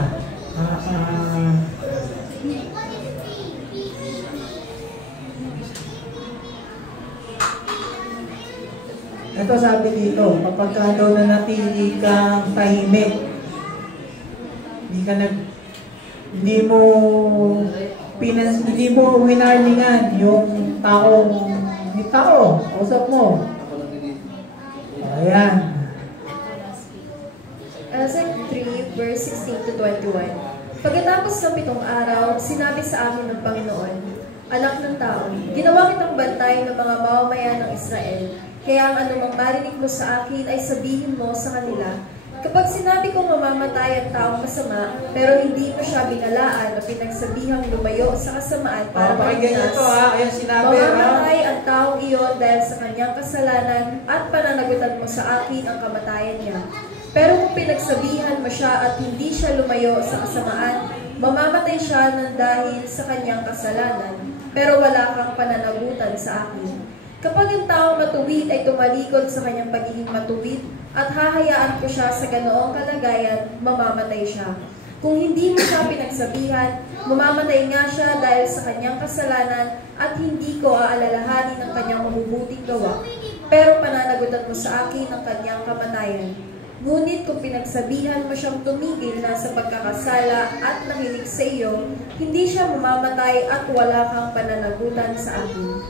Ito sabi dito, kapag daw na natili kang tahimik, hindi mo winarningan yung tao, usap mo. Ayan. Isaiah 3, verse 16 to 21. Pagkatapos ng 7 araw, sinabi sa akin ng Panginoon, Anak ng tao, ginawa kitang bantay ng mga mamamayan ng Israel, kaya ang anumang marinig mo sa akin ay sabihin mo sa kanila, kapag sinabi kong mamamatay ang taong masama, pero hindi mo siya binalaan o pinagsabihang lumayo sa kasamaan para magligtas, mamamatay ang taong iyon dahil sa kanyang kasalanan at pananagutan mo sa akin ang kamatayan niya. Pero kung pinagsabihan mo siya at hindi siya lumayo sa kasamaan, mamamatay siya ng dahil sa kanyang kasalanan, pero wala kang pananagutan sa akin. Kapag ang taong matuwid ay tumalikod sa kanyang pagiging matuwid at hahayaan ko siya sa ganoong kalagayan, mamamatay siya. Kung hindi mo siya pinagsabihan, mamamatay nga siya dahil sa kanyang kasalanan at hindi ko aalalahanin ang kanyang mabubuting gawa, pero pananagutan mo sa akin ang kanyang kamatayan. Ngunit kung pinagsabihan mo siyang tumigil na sa pagkakasala at nakinig sa iyo, hindi siya mamamatay at wala kang pananagutan sa akin.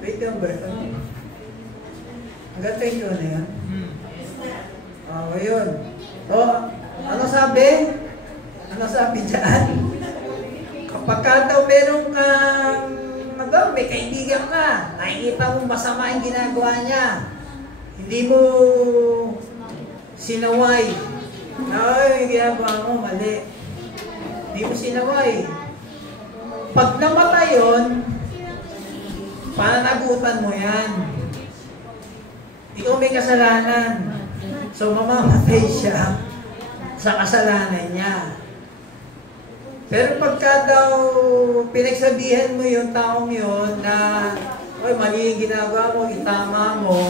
Wait lang ba? Hanggang tayo na yan? Ayun. Ano sabi? Ano sabi dyan? Kapag ka daw meron kang may kaibigan ka, nakikita mo masama ang ginagawa niya, hindi mo sinaway. Ay, ginagawa mo, mali. Hindi mo sinaway. Pag namatay yun, pananagutan mo yan. Ikaw may kasalanan. So, mamamatay siya sa kasalanan niya. Pero pagka daw pinagsabihan mo yung taong yun na oy, mali yung ginagawa mo, itama mo,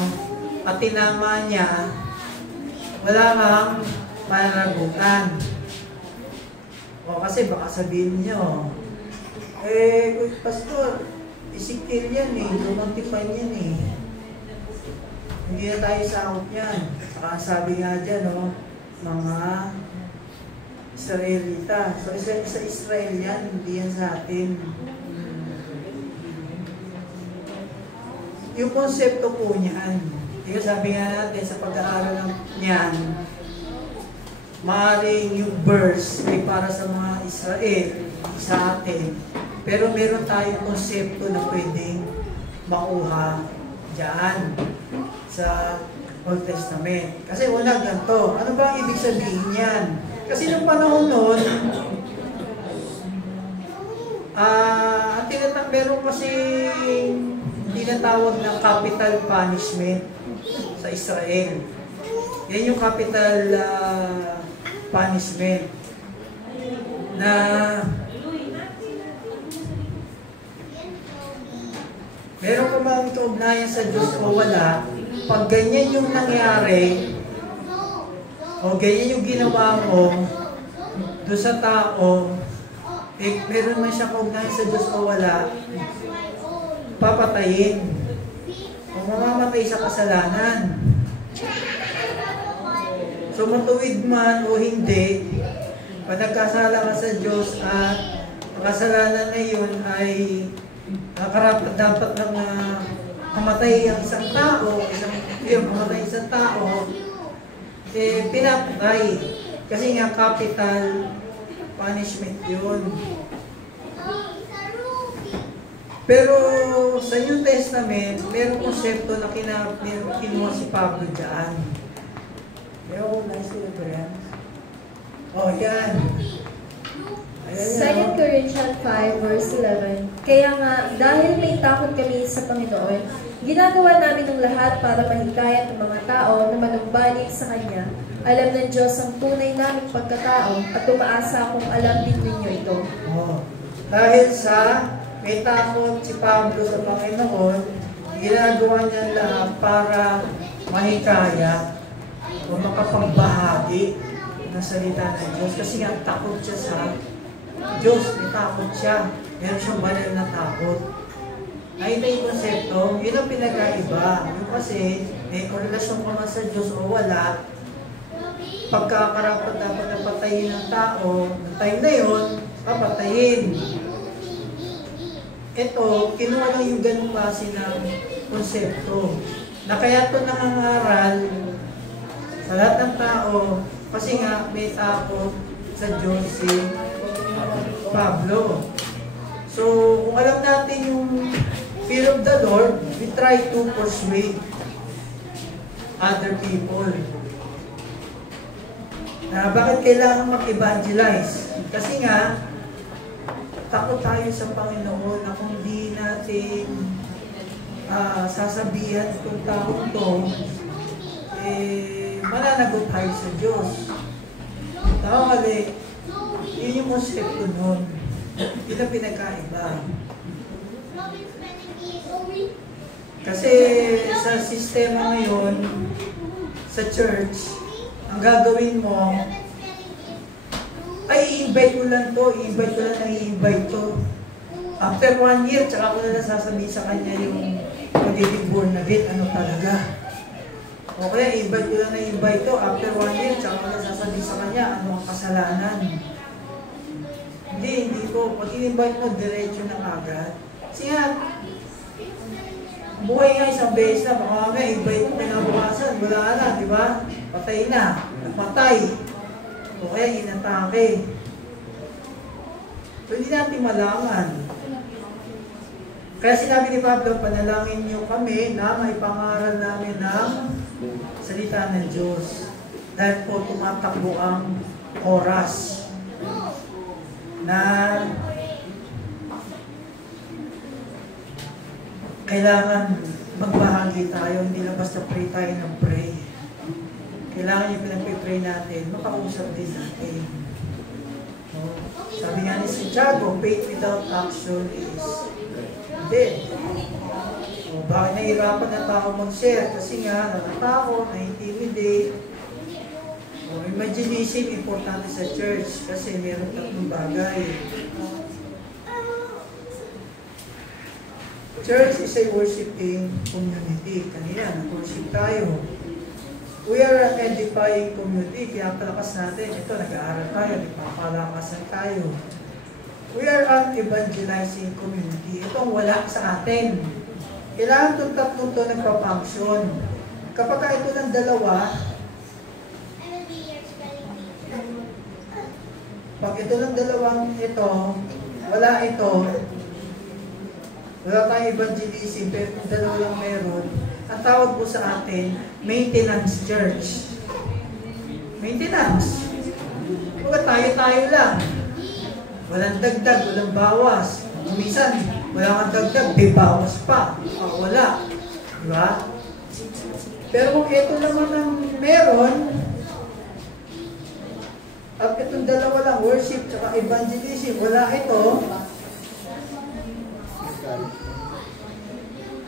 at tinama niya, wala kang pananagutan. O kasi baka sabihin nyo, Pastor, Ezekiel yan eh, lumantipan yan eh. Hindi na tayo sakot yan. Saka sabi nga dyan, no, mga Israelita. So sa Israel yan, hindi yan sa atin. Yung konsepto po niyan, yung sabi nga natin sa pag-aaral niyan, maaaring yung verse ay para sa mga Israel, sa atin. Pero meron tayong konsepto na pwedeng makuha dyan sa Old Testament. Kasi una ganito, ano ba ang ibig sabihin yan? Kasi nung panahon noon, meron kasi tinatawag na capital punishment sa Israel. Yan yung capital punishment na meron pa bang kaugnayan sa Diyos o wala, pag ganyan yung nangyari o ganyan yung ginawa mo doon sa tao, meron man siya kaugnayan sa Diyos o wala, papatayin o mamamatay sa kasalanan. So matuwid man o hindi, pag nagkasala ka sa Diyos at ang kasalanan na yun ay nakarapat dapat lang mamatay ang isang tao, mamatay isang tao, pinapatay. Kasi nga capital punishment yun. Pero sa New Testament, mayroong konsepto na kinuha si Pablo dyan. Mayroong nice reference. Oh, yan. 2 Corinthians 5 verse 11. Kaya nga, dahil may takot kami sa Panginoon, ginagawa namin ang lahat para mahikayat ng mga tao na manumbalik sa Kanya. Alam ng Diyos ang tunay naming pagkatao at umaasa kung alam din ninyo ito. Oh. Dahil sa may takot si Pablo sa Panginoon, ginagawa niya lahat para mahikayat o makapagbahagi ng salita ng Diyos. Kasi nga takot siya sa Diyos, may takot siya. Meron siyang banal na takot. Nakita yung konsepto, yun ang pinagkaiba. Yung kasi, may korelasyon ka man sa Diyos o wala, pagkakarapat dapat na patayin ng tao, ng time na yun, papatayin. Ito, kinuha lang yung ganung klase ng konsepto. Na kaya ito nangangaral sa lahat ng tao, kasi nga may takot sa Diyos si Pablo. So, kung alam natin yung fear of the Lord, we try to persuade other people. Bakit kailangan mag-evangelize? Kasi nga, takot tayo sa Panginoon na kung di natin sasabihan itong taong to, mananagot tayo sa Diyos. Tawali, yun yung konsepto nun. Yun ang pinagkaiba. Kasi sa sistema ngayon, sa church, ang gagawin mo, ay i-invite ko lang to, i-invite to. After 1 year, tsaka ko na nasasabihin sa kanya yung magiging born again, ano talaga. O kaya i-invite ko lang na i-invite to, after 1 year, tsaka ko na nasasabihin sa kanya, ano ang kasalanan. Hindi ko. Pag i-invite mo, diretso na agad. Kasi nga, buhay nga isang beses na, baka nga, invite mo kinabukasan, wala na, di ba? Patay na, napatay. O kaya inatake. So, hindi natin malaman. Kaya sinabi ni Pablo, panalangin niyo kami na may pangaral namin ng salita ng Diyos. Dahil po tumatakbo ang oras na kailangan magbahagi tayo, hindi lang basta pray tayo ng pray. Kailangan yung pinag-pray natin, makausap din natin. So, sabi nga ni Santiago, faith without action is dead. So, bakit nahihirapan na tao mag-share? Kasi nga, natatakot, na-intimidate. Evangelism, importante sa church kasi meron tatlong bagay. Church is a worshiping community. Kanina, nag-worship tayo. We are an edifying community, kaya palakas natin. Ito, nag-aaral tayo, nagpapalakasan tayo. We are an evangelizing community. Ito ang wala sa atin. Kailangan itong tatlong ito nagpa-function. Kapag ito ng dalawa, pag ito ng dalawang ito, wala ito, wala tayong evangelism, pero kung dalawa lang meron, ang tawag po sa atin, maintenance church. Maintenance. Huwag tayo-tayo lang. Walang dagdag, walang bawas. Minsan, wala kang dagdag, may bawas pa. Wala. Diba? Pero kung ito naman ang meron, at itong dalawa lang, worship at evangelism, wala ito,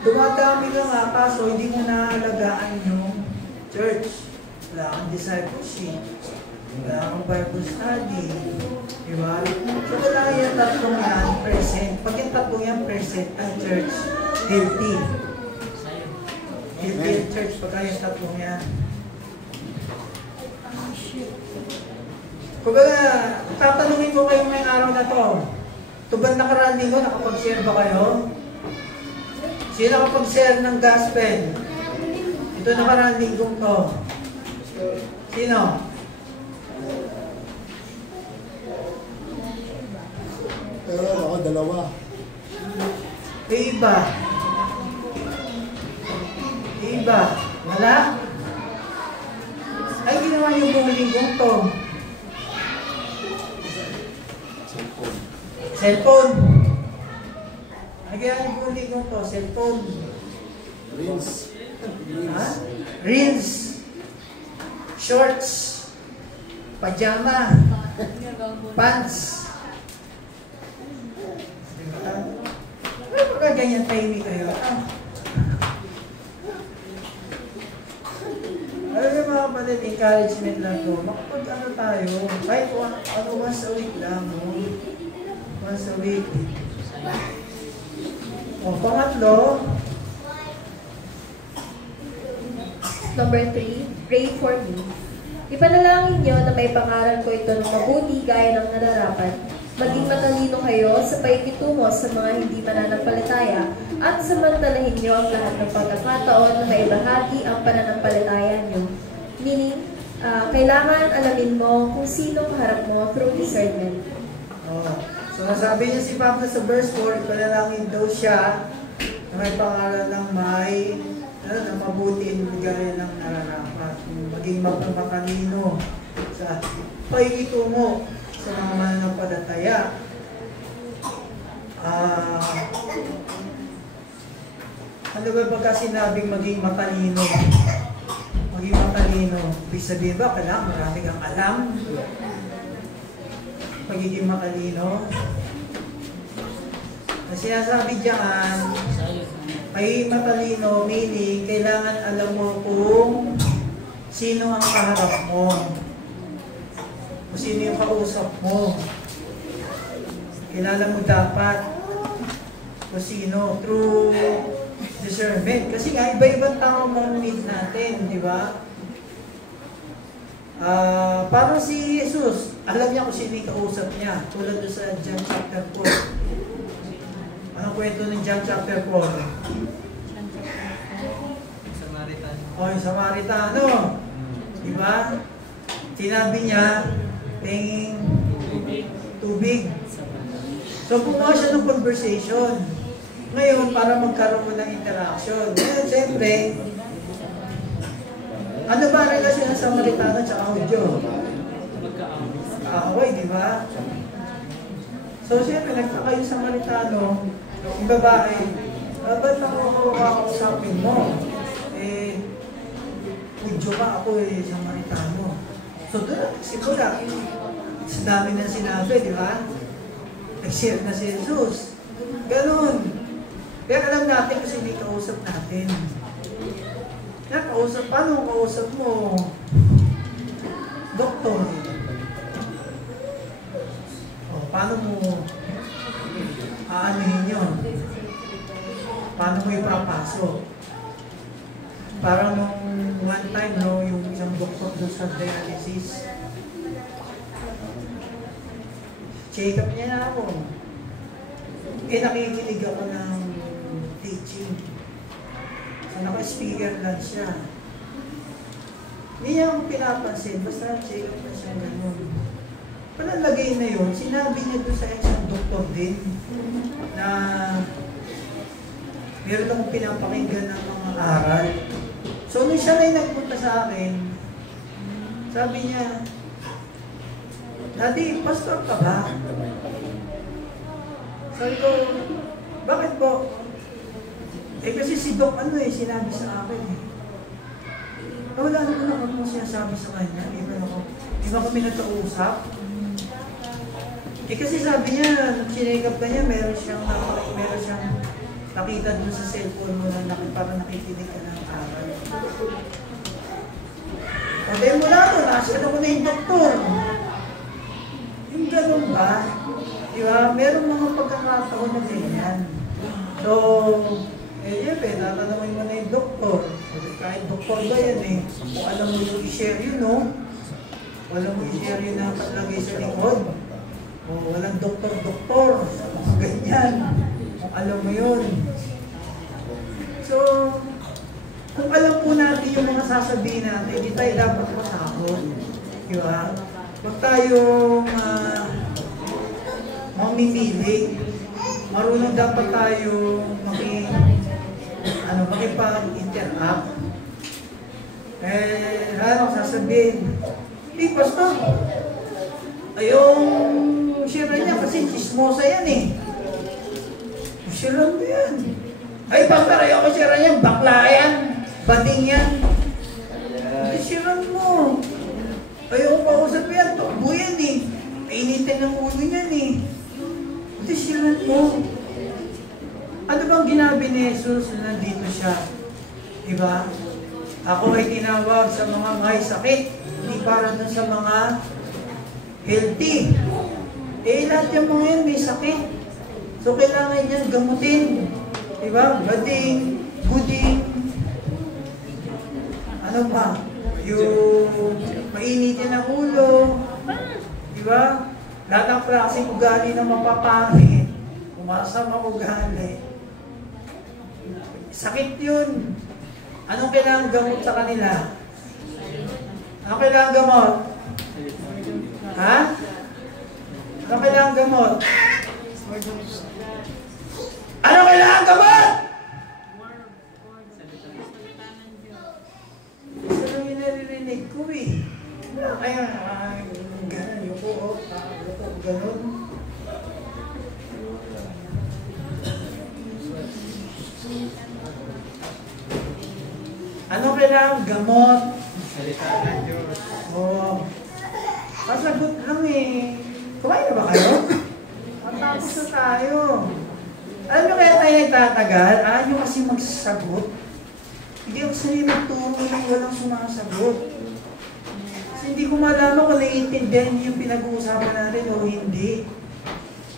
dumadami ka nga, kaso hindi mo naalagaan yung church. Wala kang discipleship. Wala kang Bible study. Diba? So, wala yung tatlong yan, present. Pag yung tatlong yan, present, ang church, healthy. Healthy ang church, pagka yung tatlong yan. Kung tatanungin ko kayo ngayong araw na to, tuban nakaraang linggo, nakapag-share ba kayo? Sino nakapag-share ng gospel? Ito nakaraang linggong to. Sino? Pero ako, dalawa. Iba. Iba. Wala? Ay, ginawa yung buong linggong to. Cellphone. Ay, ginawa yung buong linggong to. Cellphone. Reels. Ha? Reels. Shorts. Pajama. Pants. Ay, baka ganyan tahimik kayo. Alam niyo mga kapatid, encouragement lang to. Makapag-ano tayo, kahit once a week lang, no? Once a week. O, pangatlo. Number 3, pray for me. Ipanalangin niyo na may pangaral ko ito ng mabuti gaya ng nararapat. Maging matalino kayo sa paikitungo sa mga hindi mananampalataya at samantalahin niyo ang lahat ng pagkakataon na maibahagi ang pananampalataya niyo. Meaning, kailangan alamin mo kung sino kaharap mo through discernment. Oh. So, nasabi niya si Pablo sa verse 4, ipanalangin daw siya na may pangaral ng na mabuti gaya ng nararapat. Maging matalino sa paikitungo sa mga mananampalataya. Ano ba pagka sinabing maging matalino? Maging matalino. Ibig sabihin ba, kailangan marami kang alam? Pagiging matalino. Kasi sinasabi diyan, ay matalino, meaning kailangan alam mo kung sino ang kaharap mo. Kung sino yung kausap mo. Kilala mo dapat kung sino through discernment. Kasi nga, iba-ibang tao mong meet natin, di ba? Parang si Jesus, alam niya kung sino yung kausap niya. Tulad doon sa John chapter 4. Anong kwento ng John chapter 4? Samaritan. O, yung Samaritano. Di ba? Sinabi niya, tingin tubig. So, pumawa siya ng conversation. Ngayon, para magkaroon mo ng interaction. Ngayon, siyempre, ano ba ang relasyon ng Samaritano at Hudyo? Kaaway, di ba? So, siyempre, nagtaka yung Samaritano, yung babae, ba't ako kakausapin mo? Hudyo ka, ako Samaritano. So, doon, sigura, sa dami na sinabi, di ba? Nag-share na si Jesus. Ganun. Kaya alam natin kasi hindi kausap natin. Paano kausap mo? doktor. O, paano mo aanuhin yun? Paano mo ipapasok? Parang nung one time, no, yung isang doktor doon sa dialysis, check up niya na ako. Nakikinig ako ng teaching. So, naka-speaker lang siya. Hindi niya akong pinapansin, basta check up na siya gano'n. Panalagay na yun, sinabi niya doon sa isang doktor din na meron akong pinapakinggan ng mga aral. So, nung siya na nagpunta sa akin, sabi niya, Daddy, pastor ka ba? Sabi ko, bakit po? Kasi si Doc sinabi sa akin eh. Wala naman ako kung sinasabi sa kanya. Di ba kami nagkausap? Kasi sabi niya, nung sinigap ka niya, meron siyang nakita doon sa cellphone mo na para nakikinig ka ng aral. O dahil mula to, nakasan ako na yung doktor. Yung ganun ba? Diba? Meron mga pagkakataon na ganyan. So, tatanungin mo na yung doktor. Kahit doktor ba yan eh. Kung alam mo yung i-share yun, no? Alam mo i-share yun na patlagay sa likod. O walang doktor-doktor. Ganyan. Alam mo yun. So, kung alam po natin yung mga sasabihin natin, hindi tayo dapat matakot. Diba? Huwag tayong mamimili. Marunong dapat tayo makipag-interact. Sasabihin, pastor, yung share niya kasi chismosa yan eh. Share mo yan. Ay, pastor, ayoko share niya, bakla yan, bading yan. Share mo. Ayoko pa usap yan, tukbo yan eh. Painitin ng ulo niyan eh. Share mo. Ano bang ginabi ni Jesus na nandito siya? Diba? Ako ay tinawag sa mga may sakit, hindi para dun sa mga healthy. Lahat yung mga yan may sakit. So, kailangan yan gamutin. Diba? Bading, buding, ano ba? Yung mainitin ang ulo. Diba? Lahat ng klaseng ugali na mapapangit. Umasama ugali. Sakit yun. Anong kailangan gamot sa kanila? Anong kailangan gamot? Ha? Anong kailangan gamot? Anong kailangan gamot? Isa lang yung naririnig ko eh. Kaya, gano'n yung ko, gano'n. Ano kailangan gamot? Salita ng Diyos. Oo. Pasagot lang eh. Kumain na ba kayo? Matapos na tayo. Alam nyo kaya tayo nagtatagal? Ayaw nyo kasi magsasagot. Hindi ako sanay magturo na walang sumasagot. Kasi hindi ko malaman kung naiintindihan nyo yung pinag-uusapan natin o hindi.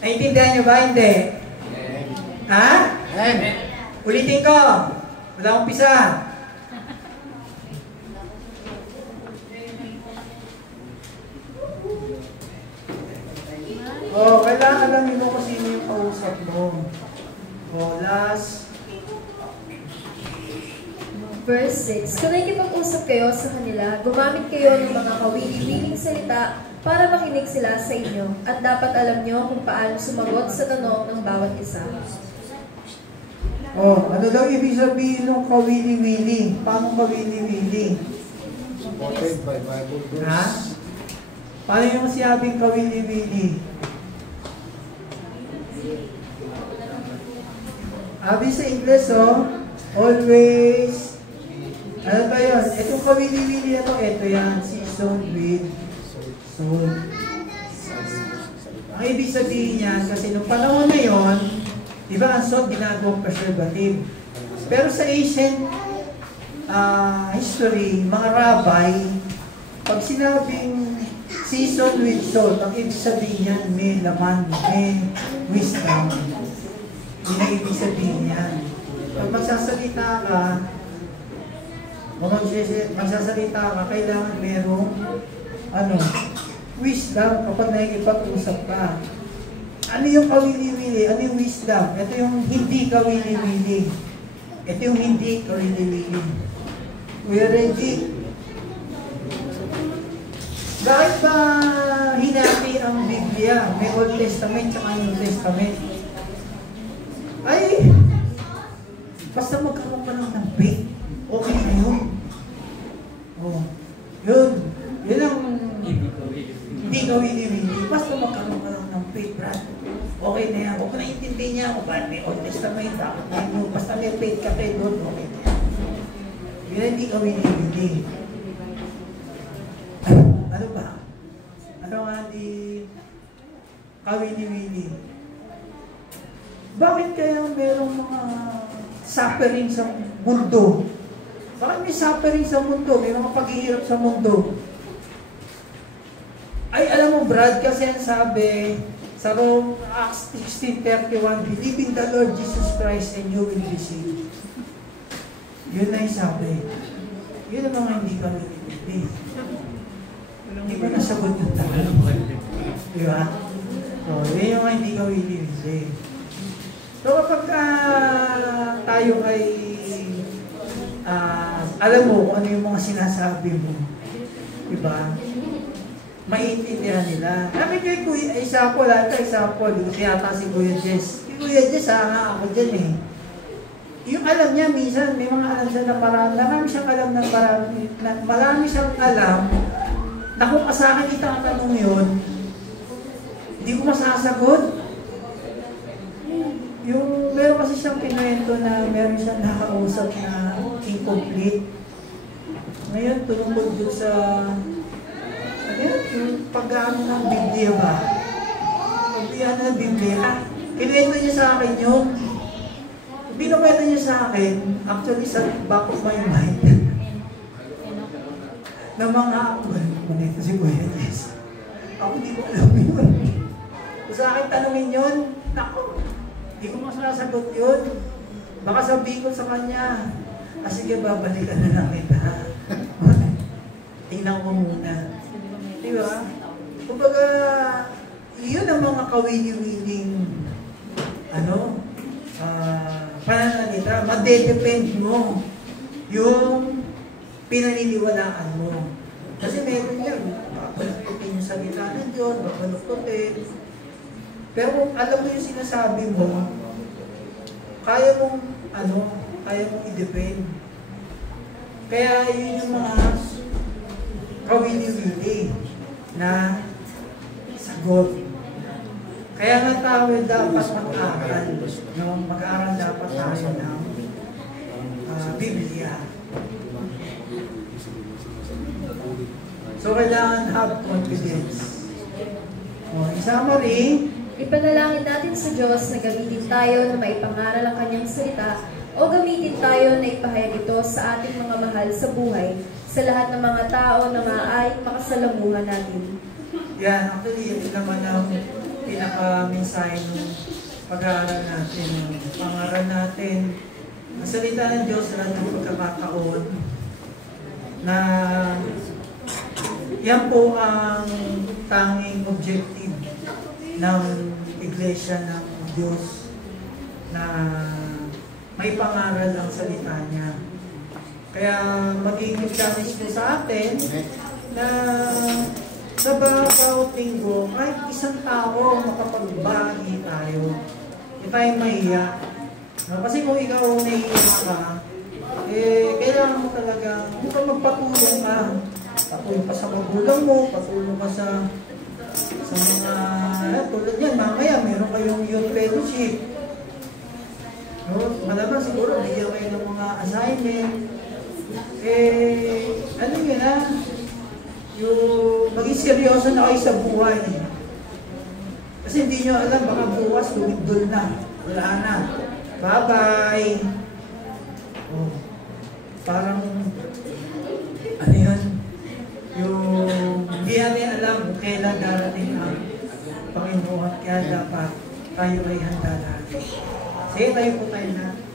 Naiintindihan nyo ba? Hindi. Ha? Ulitin ko. Wala akong pisa. Kailangan alamin mo kung sino yung kausap mo. Last. Verse 6. Kung nakikipag-usap kayo sa kanila, gumamit kayo ng mga kawili-wiling salita para makinig sila sa inyo at dapat alam nyo kung paano sumagot sa tanong ng bawat isa. Ano daw ibig sabihin ng kawili-wili? Paano kawili-wili? Supported by Bible verse. Ha? Paano yung siyabing kawili-wili? Sabi sa English, always, ano ba yun? Itong kawili-wili na to, ito yan, seasoned with salt. Ang ibig sabihin yan, kasi nung panahon na yun, di ba ang salt ginagawang preservative? Pero sa ancient history, mga rabbi, Pag sinabing season with salt, ang ibig sabihin yan, may laman, may wisdom. Yun ang ibig sabihin yan. Pag magsasalita ka, o magsasalita ka, kailangan merong wisdom kapag nakikipag-usap ka. Ano yung kawili-wili? Ano yung wisdom? Ito yung hindi kawili-wili. Ito yung hindi kawili-wili. Kuya Reggie, bakit ba hinati ang Biblia? May Old Testament at New Testament. Ay, basta magkaroon ka lang ng faith, okay na yun. Oh, yun. Yun ang hindi kawili-wili. Basta magkaroon ka lang ng faith, Brad. Okay na yan. Huwag na intindihin niya kung bakit may Old Testament. Basta may faith ka kayo doon, okay na yan. Yun hindi kawili-wili. Ano ba? Ano nga di kawili-wili? Bakit kaya merong mga suffering sa mundo? Bakit may suffering sa mundo? May mga paghihirap sa mundo? Ay, alam mo, Brad, kasi ang sabi sa Acts 16:31, believe in the Lord Jesus Christ and you will be saved. Yun na yung sabi. Yun ang mga hindi kami hindi. Hindi mo nasagot yung tanong. Di ba? So, yun yung mga hindi kami hindi. So, kapag tayo ay alam mo kung ano yung mga sinasabi mo, di ba? Maiintindihan nila. Namin yung Kuya, example, kaya ata si Kuya Jess. Si Kuya Jess, ako dyan eh. Yung alam niya, minsan, may mga alam siya na marami siyang alam ng marami siyang alam na kung sa akin itatanong yun, hindi ko masasagot. Yung, meron kasi siyang kinuwento na meron siyang nakausap na incomplete. Ngayon, tungkol dun sa yung pag-ano ng Biblia ba? Pag-ano ng Biblia? Kinuwento niya sa akin yun. Binukwento niya sa akin, actually sa back of my mind, na mga, manito si Kuya Jess. Ako hindi ko alam yun. Kung sa akin tanongin yun, ako, hindi ko masasagot yun. Baka sabihin ko sa kanya, sige, babalikan na lang kita. Tingnan ko muna. Diba? Kumbaga, yun ang mga kawili-wiling pananalita. Madedepend mo yung pinaniniwalaan mo. Kasi meron yan. Babalutin yung salita ng Diyos, babalutin. Pero kung alam mo yung sinasabi mo, kaya mong i-depend. Kaya yun yung mga kawili-wili na sagot. Kaya nga tayo dapat mag-aaral. Mag-aaral dapat tayo ng Biblia. So, kailangan have confidence. In summary, ipanalangin natin sa Diyos na gamitin tayo na maipangaral ang kanyang salita o gamitin tayo na ipahayag ito sa ating mga mahal sa buhay sa lahat ng mga tao na maaaring makasalamuhan natin. Yan, actually, yun naman ang pinaka-mensahe ng pag-aaral natin, pangaral natin. Ang salita ng Diyos sa lahat ng pagkakataon na yan po ang tanging objective ng Iglesia ng Diyos na may pangaral ang salita niya. Kaya magiging challenge ko sa atin na sa bawat linggo, kahit isang tao makapagbagi tayo. Hindi tayo mahiya. Kasi kung ikaw nahiya ka, kailangan mo talaga, kung ka magpatulong ka, patulong ka sa magulang mo, patulong ka sa mga, tulad yan, mamaya meron kayong youth fellowship. Malamang siguro, bigyan kayo ng mga assignment. Ano yun yung maging seryoso na kayo sa buhay. Kasi hindi nyo alam, baka bukas lumigdol na. Wala na. Bye-bye. Parang, ano yun? Yung kailan darating ang Panginoon, kaya dapat tayo ay handa lagi. Sige, tayo po tayo na.